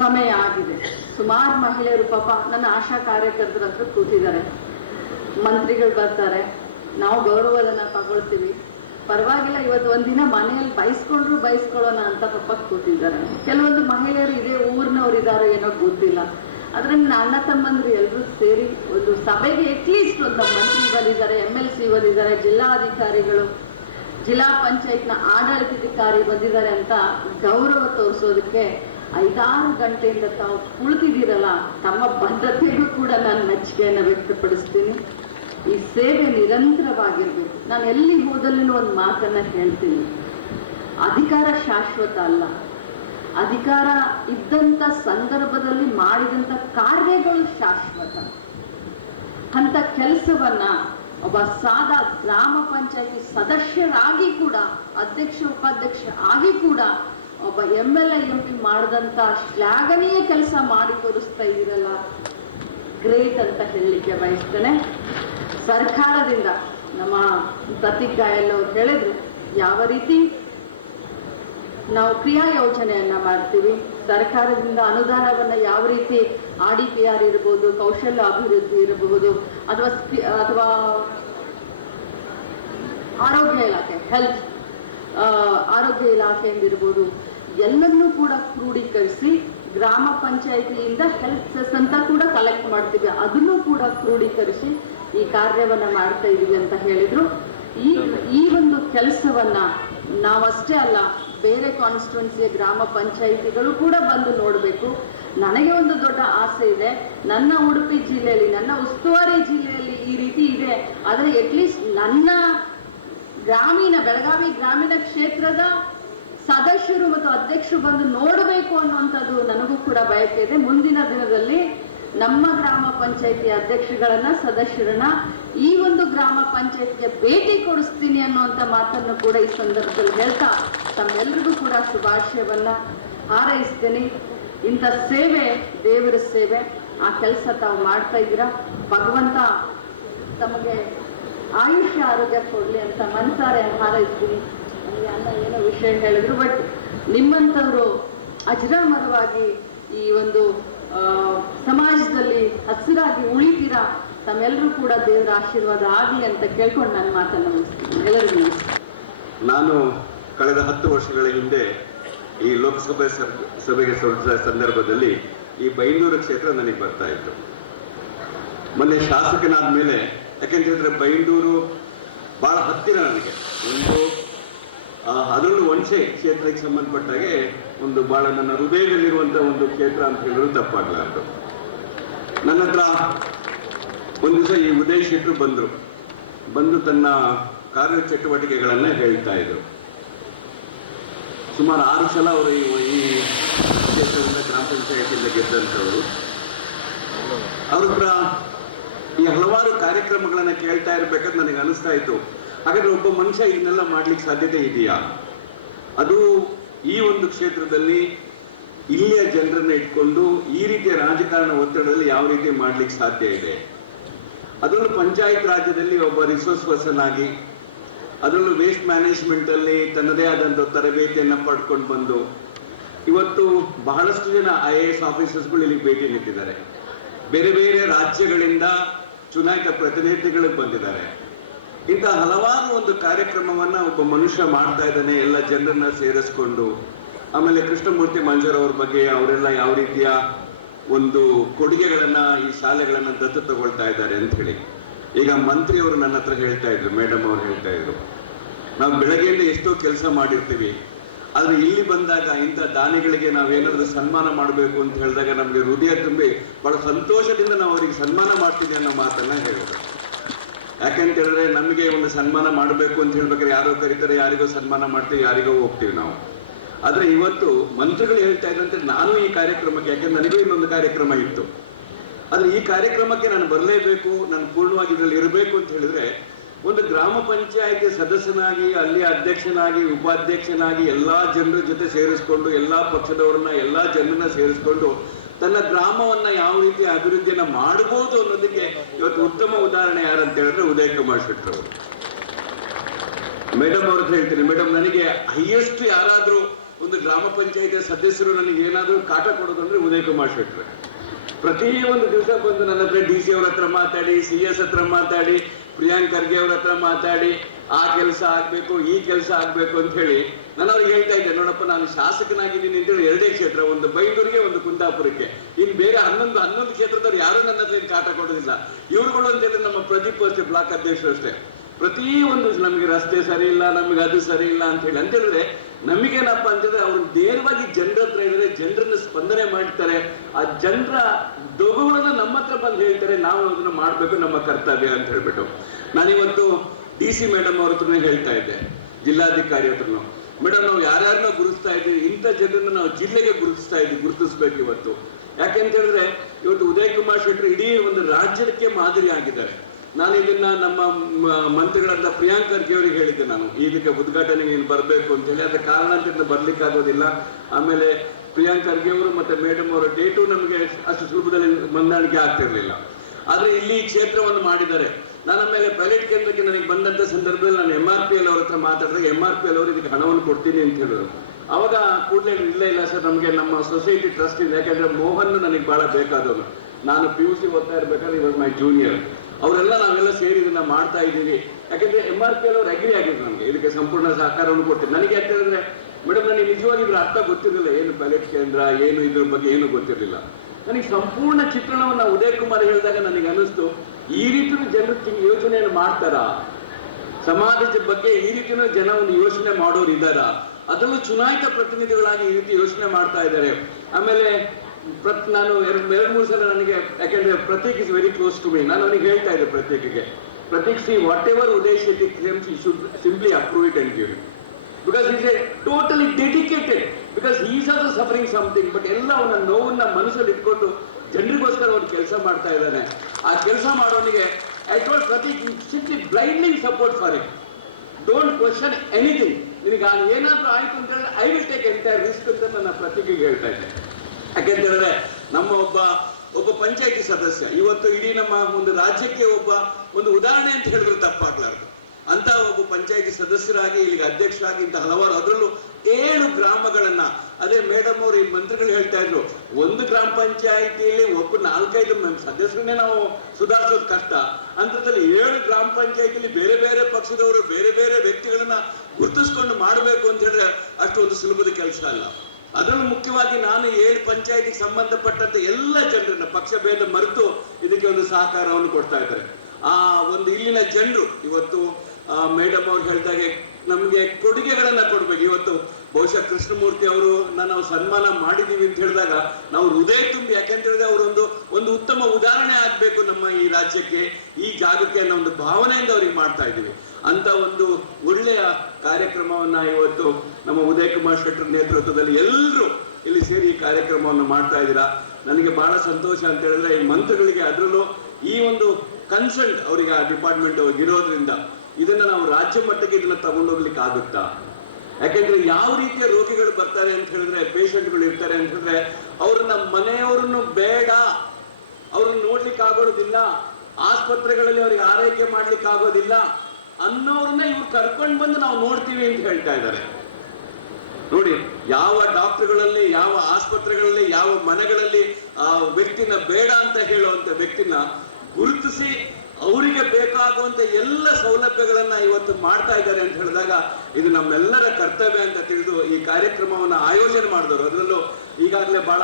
ಸಮಯ ಆಗಿದೆ. ಸುಮಾರು ಮಹಿಳೆಯರು ಪಾಪ ನನ್ನ ಆಶಾ ಕಾರ್ಯಕರ್ತರ ಹತ್ರ ಕೂತಿದ್ದಾರೆ, ಮಂತ್ರಿಗಳು ಬರ್ತಾರೆ, ನಾವು ಗೌರವಧನ ತಗೊಳ್ತೀವಿ, ಪರವಾಗಿಲ್ಲ ಇವತ್ತು ಒಂದಿನ ಮನೆಯಲ್ಲಿ ಬಯಸ್ಕೊಳ್ಳೋಣ ಅಂತ ಪಾಪ ಕೂತಿದ್ದಾರೆ. ಕೆಲವೊಂದು ಮಹಿಳೆಯರು ಇದೇ ಊರಿನವ್ರು ಇದ್ದಾರೋ ಏನೋ ಗೊತ್ತಿಲ್ಲ, ಅದ್ರಲ್ಲಿ ಅಣ್ಣ ತಮ್ಮಂದ್ರು ಎಲ್ಲರೂ ಸೇರಿ ಒಂದು ಸಭೆಗೆ ಅಟ್ಲೀಸ್ಟ್ ಒಂದು ಮಂತ್ರಿ ಬಂದಿದ್ದಾರೆ, MLC ಬಂದಿದ್ದಾರೆ, ಜಿಲ್ಲಾಧಿಕಾರಿಗಳು, ಜಿಲ್ಲಾ ಪಂಚಾಯತ್ನ ಆಡಳಿತಾಧಿಕಾರಿ ಬಂದಿದ್ದಾರೆ ಅಂತ ಗೌರವ ತೋರಿಸೋದಕ್ಕೆ 5-6 ಗಂಟೆಯಿಂದ ತಾವು ಕುಳಿತಿದ್ದೀರಲ್ಲ, ತಮ್ಮ ಬದ್ಧತೆಗೂ ಕೂಡ ನಾನು ಮೆಚ್ಚುಗೆಯನ್ನು ವ್ಯಕ್ತಪಡಿಸ್ತೀನಿ. ಈ ಸೇವೆ ನಿರಂತರವಾಗಿರ್ಬೇಕು. ನಾನು ಎಲ್ಲಿ ಹೋದಲ್ಲೂ ಒಂದು ಮಾತನ್ನ ಹೇಳ್ತೀನಿ, ಅಧಿಕಾರ ಶಾಶ್ವತ ಅಲ್ಲ. ಅಧಿಕಾರ ಇದ್ದಂಥ ಸಂದರ್ಭದಲ್ಲಿ ಮಾಡಿದಂಥ ಕಾರ್ಯಗಳು ಶಾಶ್ವತ. ಅಂತ ಕೆಲಸವನ್ನ ಒಬ್ಬ ಸಾದಾ ಗ್ರಾಮ ಪಂಚಾಯತಿ ಸದಸ್ಯರಾಗಿ ಕೂಡ, ಅಧ್ಯಕ್ಷ ಉಪಾಧ್ಯಕ್ಷ ಆಗಿ ಕೂಡ ಒಬ್ಬ MLA MP ಮಾಡಿದಂಥ ಶ್ಲಾಘನೀಯ ಕೆಲಸ ಮಾಡಿ ತೋರಿಸ್ತಾ ಇದ್ದೀರಲ್ಲ, ಗ್ರೇಟ್ ಅಂತ ಹೇಳಲಿಕ್ಕೆ ಬಯಸ್ತೇನೆ. ಸರ್ಕಾರದಿಂದ ನಮ್ಮ ಪ್ರತಿಜ್ಞಾ ಎಲ್ಲವರು ಹೇಳಿದ್ರು, ಯಾವ ರೀತಿ ನಾವು ಕ್ರಿಯಾ ಯೋಜನೆಯನ್ನ ಮಾಡ್ತೀವಿ, ಸರ್ಕಾರದಿಂದ ಅನುದಾನವನ್ನ ಯಾವ ರೀತಿ RDPR ಇರಬಹುದು, ಕೌಶಲ್ಯ ಅಭಿವೃದ್ಧಿ ಇರಬಹುದು, ಅಥವಾ ಆರೋಗ್ಯ ಇಲಾಖೆ, ಹೆಲ್ತ್ ಆರೋಗ್ಯ ಇಲಾಖೆಯಿಂದಿರ್ಬೋದು, ಎಲ್ಲನ್ನೂ ಕೂಡ ಕ್ರೋಢೀಕರಿಸಿ ಗ್ರಾಮ ಪಂಚಾಯಿತಿಯಿಂದ ಹೆಲ್ತ್ ಸೆಸ್ ಅಂತ ಕೂಡ ಕಲೆಕ್ಟ್ ಮಾಡ್ತೀವಿ, ಅದನ್ನು ಕೂಡ ಕ್ರೋಢೀಕರಿಸಿ ಈ ಕಾರ್ಯವನ್ನ ಮಾಡ್ತಾ ಇದೀವಿ ಅಂತ ಹೇಳಿದ್ರು. ಈ ಒಂದು ಕೆಲಸವನ್ನ ನಾವಷ್ಟೇ ಅಲ್ಲ, ಬೇರೆ ಕಾನ್ಸ್ಟಿಟ್ಯೂನ್ಸಿಯ ಗ್ರಾಮ ಪಂಚಾಯಿತಿಗಳು ಕೂಡ ಬಂದು ನೋಡಬೇಕು. ನನಗೆ ಒಂದು ದೊಡ್ಡ ಆಸೆ ಇದೆ, ನನ್ನ ಉಡುಪಿ ಜಿಲ್ಲೆಯಲ್ಲಿ, ನನ್ನ ಉಸ್ತುವಾರಿ ಜಿಲ್ಲೆಯಲ್ಲಿ ಈ ರೀತಿ ಇದೆ, ಆದರೆ ಅಟ್ಲೀಸ್ಟ್ ನನ್ನ ಬೆಳಗಾವಿ ಗ್ರಾಮೀಣ ಕ್ಷೇತ್ರದ ಸದಸ್ಯರು ಮತ್ತು ಅಧ್ಯಕ್ಷರು ಬಂದು ನೋಡಬೇಕು ಅನ್ನುವಂಥದ್ದು ನನಗೂ ಕೂಡ ಬಯಕೆ ಇದೆ. ಮುಂದಿನ ದಿನದಲ್ಲಿ ನಮ್ಮ ಗ್ರಾಮ ಪಂಚಾಯಿತಿ ಅಧ್ಯಕ್ಷಗಳನ್ನ, ಸದಸ್ಯರನ್ನ ಈ ಒಂದು ಗ್ರಾಮ ಪಂಚಾಯತ್ಗೆ ಭೇಟಿ ಕೊಡಿಸ್ತೀನಿ ಅನ್ನುವಂಥ ಮಾತನ್ನು ಕೂಡ ಈ ಸಂದರ್ಭದಲ್ಲಿ ಹೇಳ್ತಾ ತಮ್ಮೆಲ್ಲರಿಗೂ ಕೂಡ ಶುಭಾಶಯವನ್ನ ಹಾರೈಸ್ತೇನೆ. ಇಂಥ ಸೇವೆ ದೇವರ ಸೇವೆ, ಆ ಕೆಲಸ ತಾವು ಮಾಡ್ತಾ ಇದ್ದೀರಾ. ಭಗವಂತ ತಮಗೆ ಆಯುಷ್ಯ ಆರೋಗ್ಯ ಕೊಡ್ಲಿ ಅಂತ ಮನಸಾರೆ ಹಾರೈಸ್ತೀನಿ. ನನಗೆ ಅನ್ನ ಏನೋ ವಿಷಯ ಹೇಳಿದ್ರು, ಬಟ್ ನಿಮ್ಮಂಥವ್ರು ಅಜರಾಮರವಾಗಿ ಈ ಒಂದು ಸಮಾಜದಲ್ಲಿ ಹಸಿರಾಗಿ ಉಳಿತೀರಾ. ತಮ್ಮೆಲ್ಲರೂ ಕೂಡ ದೇವರ ಆಶೀರ್ವಾದ ಆಗಲಿ ಅಂತ ಕೇಳ್ಕೊಂಡು ನಾನು ಮಾತನ್ನು ಮುಗಿಸ್ತೀನಿ. ಎಲ್ಲರಿಗೂ ನಾನು ಕಳೆದ 10 ವರ್ಷಗಳ ಹಿಂದೆ ಈ ಲೋಕಸಭೆ ಸಭೆಗೆ ಹೊರಟ ಸಂದರ್ಭದಲ್ಲಿ ಈ ಬೈಂದೂರು ಕ್ಷೇತ್ರ ನನಗೆ ಬರ್ತಾ ಇತ್ತು. ಮೊನ್ನೆ ಶಾಸಕನಾದ ಮೇಲೆ, ಯಾಕೆಂತಂದ್ರೆ ಬೈಂದೂರು ಬಹಳ ಹತ್ತಿರ ನನಗೆ, ಅದರಲ್ಲೂ ಒಣಸೆ ಕ್ಷೇತ್ರಕ್ಕೆ ಸಂಬಂಧಪಟ್ಟಾಗೆ ಒಂದು ಬಹಳ ನನ್ನ ಹೃದಯದಲ್ಲಿರುವಂಥ ಒಂದು ಕ್ಷೇತ್ರ ಅಂತ ಹೇಳಿದ್ರು ತಪ್ಪಾಗಲಾರ್ದು. ನನ್ನ ಹತ್ರ ಒಂದು ದಿವಸ ಈ ಉದಯ್ ಶೆಟ್ಟರು ಬಂದು ತನ್ನ ಕಾರ್ಯ ಚಟುವಟಿಕೆಗಳನ್ನ ಹೇಳ್ತಾ ಇದ್ರು. ಸುಮಾರು 6 ಸಲ ಅವರು ಈ ಕ್ಷೇತ್ರದಿಂದ ಗ್ರಾಮ ಪಂಚಾಯತಿಯಿಂದ ಗೆದ್ದಂಥವರು. ಅವ್ರ ಹತ್ರ ಈ ಹಲವಾರು ಕಾರ್ಯಕ್ರಮಗಳನ್ನ ಕೇಳ್ತಾ ಇರ್ಬೇಕಾದ್ರೆ ನನಗೆ ಅನಿಸ್ತಾ ಇತ್ತು, ಹಾಗಾದ್ರೆ ಒಬ್ಬ ಮನುಷ್ಯ ಇದನ್ನೆಲ್ಲ ಮಾಡ್ಲಿಕ್ಕೆ ಸಾಧ್ಯತೆ ಇದೆಯಾ? ಅದು ಈ ಒಂದು ಕ್ಷೇತ್ರದಲ್ಲಿ ಇಲ್ಲಿಯ ಜನರನ್ನ ಇಟ್ಕೊಂಡು ಈ ರೀತಿಯ ರಾಜಕಾರಣ ಒತ್ತಡದಲ್ಲಿ ಯಾವ ರೀತಿ ಮಾಡ್ಲಿಕ್ಕೆ ಸಾಧ್ಯ ಇದೆ? ಅದರಲ್ಲೂ ಪಂಚಾಯತ್ ರಾಜ್ಯದಲ್ಲಿ ಒಬ್ಬ ರಿಸೋರ್ಸ್ ಪರ್ಸನ್ ಆಗಿ, ಅದರಲ್ಲೂ ವೇಸ್ಟ್ ಮ್ಯಾನೇಜ್ಮೆಂಟ್ ಅಲ್ಲಿ ತನ್ನದೇ ಆದಂಥ ತರಬೇತಿಯನ್ನ ಪಡ್ಕೊಂಡು ಬಂದು ಇವತ್ತು ಬಹಳಷ್ಟು ಜನ IAS ಆಫೀಸರ್ಸ್ಗಳು ಇಲ್ಲಿ ಭೇಟಿ ನೀಡಿದ್ದಾರೆ. ಬೇರೆ ಬೇರೆ ರಾಜ್ಯಗಳಿಂದ ಚುನಾಯಿತ ಪ್ರತಿನಿಧಿಗಳು ಬಂದಿದ್ದಾರೆ. ಇಂಥ ಹಲವಾರು ಒಂದು ಕಾರ್ಯಕ್ರಮವನ್ನ ಒಬ್ಬ ಮನುಷ್ಯ ಮಾಡ್ತಾ ಇದ್ದಾನೆ, ಎಲ್ಲ ಜನರನ್ನ ಸೇರಿಸ್ಕೊಂಡು. ಆಮೇಲೆ ಕೃಷ್ಣಮೂರ್ತಿ ಮಂಜೂರ್ ಅವ್ರ ಬಗ್ಗೆ ಅವರೆಲ್ಲ ಯಾವ ರೀತಿಯ ಒಂದು ಕೊಡುಗೆಗಳನ್ನ ಈ ಶಾಲೆಗಳನ್ನ ದತ್ತು ತಗೊಳ್ತಾ ಇದ್ದಾರೆ ಅಂತ ಹೇಳಿ. ಈಗ ಮಂತ್ರಿಯವರು ನನ್ನ ಹತ್ರ ಹೇಳ್ತಾ ಇದ್ರು, ಮೇಡಮ್ ಅವ್ರು ಹೇಳ್ತಾ ಇದ್ರು, ನಾವು ಬೆಳಗ್ಗೆಯಿಂದ ಎಷ್ಟೋ ಕೆಲಸ ಮಾಡಿರ್ತೀವಿ, ಆದ್ರೆ ಇಲ್ಲಿ ಬಂದಾಗ ಇಂಥ ದಾನಿಗಳಿಗೆ ನಾವೇನಾದ್ರೂ ಸನ್ಮಾನ ಮಾಡಬೇಕು ಅಂತ ಹೇಳಿದಾಗ ನಮ್ಗೆ ಹೃದಯ ತುಂಬಿ ಬಹಳ ಸಂತೋಷದಿಂದ ನಾವು ಅವರಿಗೆ ಸನ್ಮಾನ ಮಾಡ್ತೀವಿ ಅನ್ನೋ ಮಾತನ್ನ ಹೇಳಿದ್ರು. ಯಾಕೆಂತ ಹೇಳಿದ್ರೆ ನಮಗೆ ಒಂದು ಸನ್ಮಾನ ಮಾಡಬೇಕು ಅಂತ ಹೇಳ್ಬೇಕಾದ್ರೆ ಯಾರೋ ಕರೀತಾರೆ, ಯಾರಿಗೋ ಸನ್ಮಾನ ಮಾಡ್ತೀವಿ, ಯಾರಿಗೋ ಹೋಗ್ತೀವಿ ನಾವು. ಆದ್ರೆ ಇವತ್ತು ಮಂತ್ರಿಗಳು ಹೇಳ್ತಾ ಇದ್ದಂತೆ ನಾನು ಈ ಕಾರ್ಯಕ್ರಮಕ್ಕೆ, ಯಾಕೆಂದ್ರೆ ನನಗೂ ಇನ್ನೊಂದು ಕಾರ್ಯಕ್ರಮ ಇತ್ತು, ಆದ್ರೆ ಈ ಕಾರ್ಯಕ್ರಮಕ್ಕೆ ನಾನು ಬರಲೇಬೇಕು, ನಾನು ಪೂರ್ಣವಾಗಿ ಇದರಲ್ಲಿ ಇರಬೇಕು ಅಂತ ಹೇಳಿದ್ರೆ ಒಂದು ಗ್ರಾಮ ಪಂಚಾಯತಿ ಸದಸ್ಯನಾಗಿ, ಅಲ್ಲಿ ಅಧ್ಯಕ್ಷನಾಗಿ, ಉಪಾಧ್ಯಕ್ಷನಾಗಿ ಎಲ್ಲಾ ಜನರ ಜೊತೆ ಸೇರಿಸ್ಕೊಂಡು, ಎಲ್ಲಾ ಪಕ್ಷದವರನ್ನ, ಎಲ್ಲಾ ಜನರನ್ನ ಸೇರಿಸ್ಕೊಂಡು ತನ್ನ ಗ್ರಾಮವನ್ನ ಯಾವ ರೀತಿ ಅಭಿವೃದ್ಧಿಯನ್ನ ಮಾಡಬಹುದು ಅನ್ನೋದಕ್ಕೆ ಇವತ್ತು ಉತ್ತಮ ಉದಾಹರಣೆ ಯಾರಂತ ಹೇಳಿದ್ರೆ ಉದಯ್ ಕುಮಾರ್ ಶೆಟ್ಟರ್ ಅವರು. ಮೇಡಮ್ ಅವ್ರದ್ದು ಹೇಳ್ತೀನಿ, ಮೇಡಮ್ ನನಗೆ ಹೈಯೆಸ್ಟ್ ಯಾರಾದ್ರೂ ಒಂದು ಗ್ರಾಮ ಪಂಚಾಯತಿ ಸದಸ್ಯರು ನನಗೆ ಏನಾದ್ರೂ ಕಾಟ ಕೊಡೋದು ಅಂದ್ರೆ ಉದಯ್ ಕುಮಾರ್ ಶೆಟ್ಟರ್. ಪ್ರತಿ ಒಂದು ದಿವಸ ಬಂದು ನನ್ನ ಹತ್ರ DC ಅವ್ರ ಹತ್ರ ಮಾತಾಡಿ, CS ಹತ್ರ ಮಾತಾಡಿ, ಪ್ರಿಯಾಂಕ್ ಖರ್ಗೆ ಅವ್ರ ಹತ್ರ ಮಾತಾಡಿ, ಆ ಕೆಲಸ ಆಗ್ಬೇಕು, ಈ ಕೆಲಸ ಆಗ್ಬೇಕು ಅಂತ ಹೇಳಿ ನಾನು ಅವ್ರಿಗೆ ಹೇಳ್ತಾ ಇದ್ದೆ, ನೋಡಪ್ಪ ನಾನು ಶಾಸಕನಾಗಿದ್ದೀನಿ ಅಂತೇಳಿ 2 ಕ್ಷೇತ್ರ ಒಂದು ಬೈಂದೂರಿಗೆ, ಒಂದು ಕುಂದಾಪುರಕ್ಕೆ. ಇನ್ನು ಬೇರೆ 11 ಕ್ಷೇತ್ರದವ್ರು ಯಾರು ನನ್ನ ಹತ್ರ ಕಾಟ ಕೊಡೋದಿಲ್ಲ. ಇವ್ರುಗಳು ಅಂತ ಹೇಳಿದ್ರೆ ನಮ್ಮ ಪ್ರದೀಪ್ ಅಷ್ಟೇ, ಬ್ಲಾಕ್ ಅಧ್ಯಕ್ಷರು ಅಷ್ಟೇ. ಪ್ರತಿ ಒಂದು ನಮಗೆ ರಸ್ತೆ ಸರಿ ಇಲ್ಲ, ನಮಗೆ ಅದು ಸರಿ ಇಲ್ಲ ಅಂತ ಹೇಳಿದ್ರೆ ನಮಗೇನಪ್ಪ ಅಂತಂದ್ರೆ ಅವ್ರು ನೇರವಾಗಿ ಜನರ ಹತ್ರ ಇದ್ರೆ ಜನರನ್ನ ಸ್ಪಂದನೆ ಮಾಡ್ತಾರೆ. ಆ ಜನರ ದೊಗುಗಳನ್ನ ನಮ್ಮ ಹತ್ರ ಬಂದು ಹೇಳ್ತಾರೆ, ನಾವು ಅದನ್ನ ಮಾಡ್ಬೇಕು, ನಮ್ಮ ಕರ್ತವ್ಯ ಅಂತ ಹೇಳ್ಬಿಟ್ಟು. ನಾನಿವತ್ತು DC ಮೇಡಮ್ ಅವ್ರ ಹತ್ರನೇ ಹೇಳ್ತಾ ಇದ್ದೆ, ಜಿಲ್ಲಾಧಿಕಾರಿ ಹತ್ರನು, ಮೇಡಮ್ ನಾವು ಯಾರ್ಯಾರನ್ನ ಗುರುತಿಸ್ತಾ ಇದ್ದೀವಿ, ಇಂಥ ಜನರನ್ನ ನಾವು ಜಿಲ್ಲೆಗೆ ಗುರುತಿಸ್ಬೇಕು ಇವತ್ತು. ಯಾಕೆಂತ ಹೇಳಿದ್ರೆ ಇವತ್ತು ಉದಯ್ ಕುಮಾರ್ ಶೆಟ್ಟರ್ ಇಡೀ ಒಂದು ರಾಜ್ಯಕ್ಕೆ ಮಾದರಿ ಆಗಿದ್ದಾರೆ. ನಾನು ಇದನ್ನ ನಮ್ಮ ಮಂತ್ರಿಗಳಾದ ಪ್ರಿಯಾಂಕ್ ಖರ್ಗೆ ಅವರಿಗೆ ಹೇಳಿದ್ದೆ, ನಾನು ಇದಕ್ಕೆ ಉದ್ಘಾಟನೆಗೆ ನೀನು ಬರಬೇಕು ಅಂತ ಹೇಳಿ. ಅದರ ಕಾರಣಾಂತರದಿಂದ ಬರ್ಲಿಕ್ಕೆ ಆಗೋದಿಲ್ಲ. ಆಮೇಲೆ ಪ್ರಿಯಾಂಕ್ ಖರ್ಗೆ ಅವರು ಮತ್ತೆ ಮೇಡಮ್ ಅವರ ಡೇಟು ನಮಗೆ ಅಷ್ಟು ಸುಲಭದಲ್ಲಿ ಹೊಂದಾಣಿಕೆ ಆಗ್ತಿರ್ಲಿಲ್ಲ. ಆದ್ರೆ ಇಲ್ಲಿ ಕ್ಷೇತ್ರವನ್ನು ಮಾಡಿದ್ದಾರೆ. ನಾನು ಆಮೇಲೆ ಪೈಲಟ್ ಕೇಂದ್ರಕ್ಕೆ ನನಗೆ ಬಂದಂತ ಸಂದರ್ಭದಲ್ಲಿ ನಾನು MRPL ಅವ್ರ ಹತ್ರ ಮಾತಾಡಿದಾಗ MRPL ಅವರು ಇದಕ್ಕೆ ಹಣವನ್ನು ಕೊಡ್ತೀನಿ ಅಂತ ಹೇಳಿದ್ರು. ಅವಾಗ ಕೂಡಲೇ ಇಲ್ಲ ಸರ್, ನಮಗೆ ನಮ್ಮ ಸೊಸೈಟಿ ಟ್ರಸ್ಟ್ ಇದೆ. ಯಾಕಂದ್ರೆ ಮೋಹನ್ ನನಗೆ ಬಹಳ ಬೇಕಾದವನು. ನಾನು PUC ಓದ್ತಾ ಇರ್ಬೇಕಾದ್ರೆ ಇವಾಗ ಮೈ ಜೂನಿಯರ್. ಅವರೆಲ್ಲ ನಾವೆಲ್ಲ ಸೇರಿ ಇದನ್ನ ಮಾಡ್ತಾ ಇದ್ದೀವಿ. ಯಾಕಂದ್ರೆ MRPL ಅವರು ಅಗ್ರಿ ಆಗಿದ್ರು ನನಗೆ ಇದಕ್ಕೆ ಸಂಪೂರ್ಣ ಸಹಕಾರವನ್ನು ಕೊಡ್ತೀನಿ. ನನಗೆ ಯಾಕೆ ಹೇಳಿದ್ರೆ ಮೇಡಮ್ ನನಗೆ ನಿಜವಾಗಿ ಇದ್ರ ಅರ್ಥ ಗೊತ್ತಿರಲಿಲ್ಲ, ಏನು ಪೈಲಟ್ ಕೇಂದ್ರ ಏನು, ಇದ್ರ ಬಗ್ಗೆ ಏನು ಗೊತ್ತಿರಲಿಲ್ಲ. ನನಗೆ ಸಂಪೂರ್ಣ ಚಿತ್ರಣವನ್ನು ಉದಯ್ ಕುಮಾರ್ ಹೇಳಿದಾಗ ನನಗೆ ಅನಿಸ್ತು, ಈ ರೀತಿ ಜನರು ಯೋಚನೆಯನ್ನು ಮಾಡ್ತಾರ, ಸಮಾಜದ ಬಗ್ಗೆ ಈ ರೀತಿಯ ಜನ ಒಂದು ಯೋಚನೆ ಮಾಡೋರು ಇದ್ದಾರ, ಅದರಲ್ಲೂ ಚುನಾಯಿತ ಪ್ರತಿನಿಧಿಗಳಾಗಿ ಈ ರೀತಿ ಯೋಚನೆ ಮಾಡ್ತಾ ಇದ್ದಾರೆ. ಆಮೇಲೆ ನಾನು 2-3 ಸಲ ನನಗೆ, ಯಾಕೆಂದ್ರೆ Prateek is very close to me, ನಾನು ಅವನಿಗೆ ಹೇಳ್ತಾ ಇದ್ದೆ Prateek see whatever Uday Shetty claims he should simply approve it and give it, because he is a totally dedicated, because he is also suffering something, but ಎಲ್ಲ ಅವನ ನೋವನ್ನ ಮನಸ್ಸಲ್ಲಿ ಇಟ್ಕೊಂಡು ಜನರಿಗೋಸ್ಕರ ಒಂದು ಕೆಲಸ ಮಾಡ್ತಾ ಇದ್ದಾನೆ. ಆ ಕೆಲಸ ಮಾಡೋನಿಗೆ I told Pratik, simply blindly support for it, don't question anything. ನಿನಗೆ ಏನಾದ್ರೂ ಆಯ್ತು ಅಂತ ಹೇಳಿದ್ರೆ I will take entire risk ಅಂತ ನನ್ನ ಪ್ರತೀಕಿಗೆ ಹೇಳ್ತಾ ಇದ್ದೆ. ಯಾಕೆಂತಂದ್ರೆ ನಮ್ಮ ಒಬ್ಬ ಪಂಚಾಯತಿ ಸದಸ್ಯ ಇವತ್ತು ಇಡೀ ನಮ್ಮ ಒಂದು ರಾಜ್ಯಕ್ಕೆ ಒಂದು ಉದಾಹರಣೆ ಅಂತ ಹೇಳಿದ್ರೆ ತಪ್ಪಾಗ್ಲಾರ್ದು ಅಂತ ಒಬ್ಬ ಪಂಚಾಯತಿ ಸದಸ್ಯರಾಗಿ ಈಗ ಅಧ್ಯಕ್ಷರಾಗಿ ಇಂಥ ಹಲವಾರು, ಅದರಲ್ಲೂ 7 ಗ್ರಾಮಗಳನ್ನ, ಅದೇ ಮೇಡಮ್ ಅವರು ಈ ಮಂತ್ರಿಗಳು ಹೇಳ್ತಾ ಇದ್ರು, ಒಂದು ಗ್ರಾಮ ಪಂಚಾಯತಿಯಲ್ಲಿ ಒಬ್ಬ 4-5 ಸದಸ್ಯರನ್ನೇ ನಾವು ಸುಧಾರಿಸೋದು ಕಷ್ಟ. ಅಂತದ್ರಲ್ಲಿ 7 ಗ್ರಾಮ ಪಂಚಾಯತಿಯಲ್ಲಿ ಬೇರೆ ಬೇರೆ ಪಕ್ಷದವರು ಬೇರೆ ಬೇರೆ ವ್ಯಕ್ತಿಗಳನ್ನ ಗುರುತಿಸ್ಕೊಂಡು ಮಾಡಬೇಕು ಅಂತ ಹೇಳಿದ್ರೆ ಅಷ್ಟೊಂದು ಸುಲಭದ ಕೆಲಸ ಅಲ್ಲ. ಅದರಲ್ಲೂ ಮುಖ್ಯವಾಗಿ ನಾನು 7 ಪಂಚಾಯತಿಗೆ ಸಂಬಂಧಪಟ್ಟಂತ ಎಲ್ಲ ಜನರನ್ನ ಪಕ್ಷ ಭೇದ ಮರೆತು ಇದಕ್ಕೆ ಒಂದು ಸಹಕಾರವನ್ನು ಕೊಡ್ತಾ ಇದ್ದಾರೆ. ಆ ಒಂದು ಇಲ್ಲಿನ ಜನರು ಇವತ್ತು ಮೇಡಮ್ ಅವ್ರು ಹೇಳಿದಾಗೆ ನಮ್ಗೆ ಕೊಡುಗೆಗಳನ್ನ ಕೊಡ್ಬೇಕು. ಇವತ್ತು ಬಹುಶಃ ಕೃಷ್ಣಮೂರ್ತಿ ಅವರು ನಾವು ಸನ್ಮಾನ ಮಾಡಿದೀವಿ ಅಂತ ಹೇಳಿದಾಗ ನಾವು ಹೃದಯ ತುಂಬಿ, ಯಾಕೆಂತ ಹೇಳಿದ್ರೆ ಒಂದು ಉತ್ತಮ ಉದಾಹರಣೆ ಆಗ್ಬೇಕು ನಮ್ಮ ಈ ರಾಜ್ಯಕ್ಕೆ, ಈ ಜಾಗಕ್ಕೆ ಅನ್ನೋ ಒಂದು ಭಾವನೆಯಿಂದ ಅವ್ರಿಗೆ ಮಾಡ್ತಾ ಇದ್ದೀವಿ. ಅಂತ ಒಂದು ಒಳ್ಳೆಯ ಕಾರ್ಯಕ್ರಮವನ್ನ ಇವತ್ತು ನಮ್ಮ ಉದಯ್ ಕುಮಾರ್ ಶೆಟ್ಟರ್ ನೇತೃತ್ವದಲ್ಲಿ ಎಲ್ಲರೂ ಇಲ್ಲಿ ಸೇರಿ ಈ ಕಾರ್ಯಕ್ರಮವನ್ನು ಮಾಡ್ತಾ ಇದ್ದೀರಾ. ನನಗೆ ಬಹಳ ಸಂತೋಷ ಅಂತ ಹೇಳಿದ್ರೆ ಈ ಮಂತ್ರಿಗಳಿಗೆ, ಅದರಲ್ಲೂ ಈ ಒಂದು ಕನ್ಸರ್ನ್ ಅವರಿಗೆ ಆ ಡಿಪಾರ್ಟ್ಮೆಂಟ್ ಇರೋದ್ರಿಂದ ಇದನ್ನ ನಾವು ರಾಜ್ಯ ಮಟ್ಟಕ್ಕೆ ಇದನ್ನ ತಗೊಂಡೋಗ್ಲಿಕ್ಕೆ ಆಗುತ್ತಾ? ಯಾಕೆಂದ್ರೆ ಯಾವ ರೀತಿಯ ರೋಗಿಗಳು ಬರ್ತಾರೆ ಅಂತ ಹೇಳಿದ್ರೆ, ಪೇಷಂಟ್ಗಳು ಇರ್ತಾರೆ ಅಂತ ಹೇಳಿದ್ರೆ, ಅವ್ರನ್ನ ಮನೆಯವರನ್ನು ಬೇಡ, ಅವ್ರನ್ನ ನೋಡ್ಲಿಕ್ಕೆ ಆಗೋದಿಲ್ಲ, ಆಸ್ಪತ್ರೆಗಳಲ್ಲಿ ಅವ್ರಿಗೆ ಆರೈಕೆ ಮಾಡ್ಲಿಕ್ಕೆ ಆಗೋದಿಲ್ಲ ಅನ್ನೋರನ್ನ ಇವ್ರು ಕರ್ಕೊಂಡು ಬಂದು ನಾವು ನೋಡ್ತೀವಿ ಅಂತ ಹೇಳ್ತಾ ಇದ್ದಾರೆ. ನೋಡಿ, ಯಾವ ಡಾಕ್ಟರ್ಗಳಲ್ಲಿ, ಯಾವ ಆಸ್ಪತ್ರೆಗಳಲ್ಲಿ, ಯಾವ ಮನೆಗಳಲ್ಲಿ ಆ ವ್ಯಕ್ತಿನ ಬೇಡ ಅಂತ ಹೇಳುವಂತ ವ್ಯಕ್ತಿನ ಗುರುತಿಸಿ ಅವರಿಗೆ ಬೇಕಾಗುವಂತ ಎಲ್ಲ ಸೌಲಭ್ಯಗಳನ್ನ ಇವತ್ತು ಮಾಡ್ತಾ ಇದ್ದಾರೆ ಅಂತ ಹೇಳಿದಾಗ ಇದು ನಮ್ಮೆಲ್ಲರ ಕರ್ತವ್ಯ ಅಂತ ತಿಳಿದು ಈ ಕಾರ್ಯಕ್ರಮವನ್ನು ಆಯೋಜನೆ ಮಾಡಿದವರು, ಅದರಲ್ಲೂ ಈಗಾಗಲೇ ಬಹಳ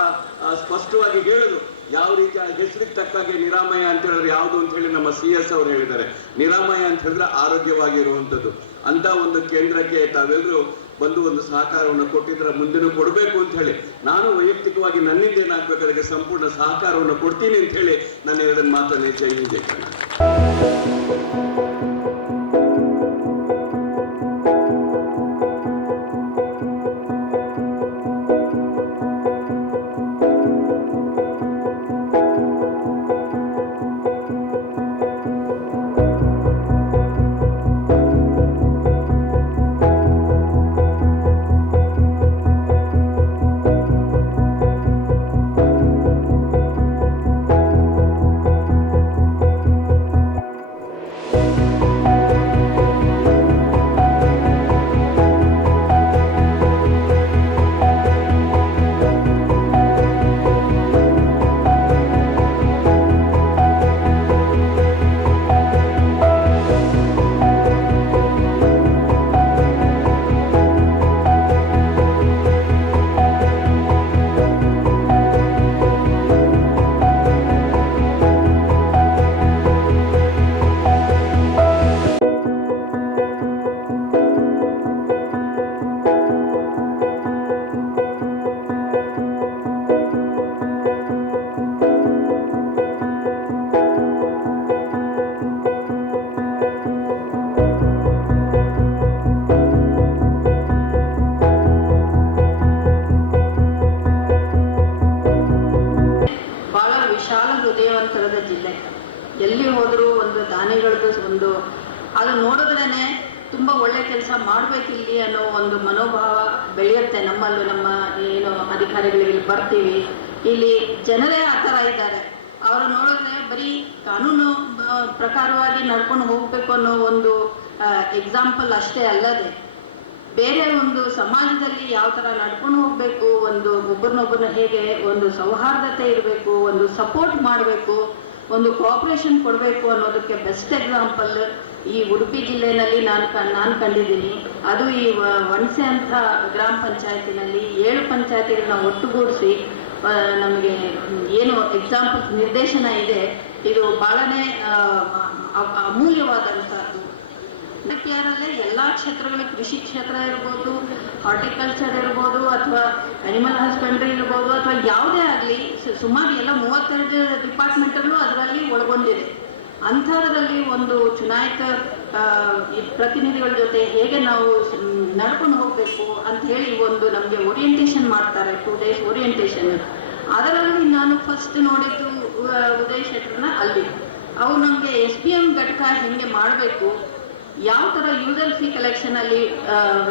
ಸ್ಪಷ್ಟವಾಗಿ ಹೇಳಿದ್ರು ಯಾವ ರೀತಿ ಹೆಸರಿಗೆ ತಕ್ಕಾಗೆ ನಿರಾಮಯ ಅಂತ ಹೇಳಿದ್ರೆ ಯಾವುದು ಅಂತ ಹೇಳಿ ನಮ್ಮ CS ಅವರು ಹೇಳಿದ್ದಾರೆ. ನಿರಾಮಯ ಅಂತ ಹೇಳಿದ್ರೆ ಆರೋಗ್ಯವಾಗಿರುವಂಥದ್ದು. ಅಂತ ಒಂದು ಕೇಂದ್ರಕ್ಕೆ ತಾವೆಲ್ಲರೂ ಬಂದು ಒಂದು ಸಹಕಾರವನ್ನು ಕೊಟ್ಟಿದ್ರೆ ಮುಂದೆನೂ ಕೊಡಬೇಕು ಅಂತ ಹೇಳಿ ನಾನು ವೈಯಕ್ತಿಕವಾಗಿ ನನ್ನಿಂದ ಏನಾಗಬೇಕು ಅದಕ್ಕೆ ಸಂಪೂರ್ಣ ಸಹಕಾರವನ್ನು ಕೊಡ್ತೀನಿ ಅಂತ ಹೇಳಿ ನಾನು 2 ಮಾತನ್ನು ಜೈ ಹಿಂದ್ ಜೈ ಕನ್ನಡ. ಒಂದು ಅದು ನೋಡಿದ್ರೇ ತುಂಬ ಒಳ್ಳೆ ಕೆಲಸ ಮಾಡಬೇಕಿಲ್ಲಿ ಅನ್ನೋ ಒಂದು ಮನೋಭಾವ ಬೆಳೆಯುತ್ತೆ ನಮ್ಮಲ್ಲೂ. ನಮ್ಮ ಏನು ಅಧಿಕಾರಿಗಳಿಗೆ ಇಲ್ಲಿ ಬರ್ತೀವಿ, ಇಲ್ಲಿ ಜನರೇ ಆ ಥರ ಇದ್ದಾರೆ. ಅವರ ನೋಡಿದ್ರೆ ಬರೀ ಕಾನೂನು ಪ್ರಕಾರವಾಗಿ ನಡ್ಕೊಂಡು ಹೋಗಬೇಕು ಅನ್ನೋ ಒಂದು ಎಕ್ಸಾಂಪಲ್ ಅಷ್ಟೇ ಅಲ್ಲದೆ ಬೇರೆ ಒಂದು ಸಮಾಜದಲ್ಲಿ ಯಾವ ಥರ ನಡ್ಕೊಂಡು ಹೋಗಬೇಕು, ಒಂದು ಒಬ್ಬರನ್ನೊಬ್ಬರನ್ನ ಹೇಗೆ ಒಂದು ಸೌಹಾರ್ದತೆ ಇರಬೇಕು, ಒಂದು ಸಪೋರ್ಟ್ ಮಾಡಬೇಕು, ಒಂದು ಕೋಆಪ್ರೇಷನ್ ಕೊಡಬೇಕು ಅನ್ನೋದಕ್ಕೆ ಬೆಸ್ಟ್ ಎಕ್ಸಾಂಪಲ್ ಈ ಉಡುಪಿ ಜಿಲ್ಲೆಯಲ್ಲಿ ನಾನು ಕಂಡಿದ್ದೀನಿ. ಅದು ಈ ವಣಸೆ ಅಂತ ಗ್ರಾಮ ಪಂಚಾಯತಿನಲ್ಲಿ 7 ಪಂಚಾಯತಿಗಳನ್ನ ಒಟ್ಟುಗೂಡಿಸಿ ನಮಗೆ ಏನು ಎಕ್ಸಾಂಪಲ್ ನಿರ್ದೇಶನ ಇದೆ, ಇದು ಭಾಳನೇ ಅಮೂಲ್ಯವಾದಂಥದ್ದು. ಕೇರಳಲ್ಲೇ ಎಲ್ಲ ಕ್ಷೇತ್ರಗಳು, ಕೃಷಿ ಕ್ಷೇತ್ರ ಇರ್ಬೋದು, ಹಾರ್ಟಿಕಲ್ಚರ್ ಇರ್ಬೋದು, ಅಥವಾ ಅನಿಮಲ್ ಹಸ್ಬೆಂಡ್ರಿ ಇರ್ಬೋದು, ಅಥವಾ ಯಾವುದೇ ಆಗಲಿ ಸುಮಾರು ಎಲ್ಲ 32 ಡಿಪಾರ್ಟ್ಮೆಂಟಲ್ಲೂ ಅದರಲ್ಲಿ ಒಳಗೊಂಡಿದೆ. ಅಂಥದ್ರಲ್ಲಿ ಒಂದು ಚುನಾಯಿತ ಪ್ರತಿನಿಧಿಗಳ ಜೊತೆ ಹೇಗೆ ನಾವು ನಡ್ಕೊಂಡು ಹೋಗಬೇಕು ಅಂತ ಹೇಳಿ ಒಂದು ನಮಗೆ ಓರಿಯೆಂಟೇಷನ್ ಮಾಡ್ತಾರೆ, 2 days ಓರಿಯೆಂಟೇಷನ್. ಅದರಲ್ಲಿ ನಾನು ಫಸ್ಟ್ ನೋಡಿದ್ದು ಉದಯ್ ಶೆಟ್ಟರ್ನ ಅಲ್ಲಿ. ಅವು ನಮಗೆ SPM ಘಟಕ ಹೆಂಗೆ ಮಾಡಬೇಕು, ಯಾವ ಥರ ಯೂಸರ್ ಫೀ ಕಲೆಕ್ಷನಲ್ಲಿ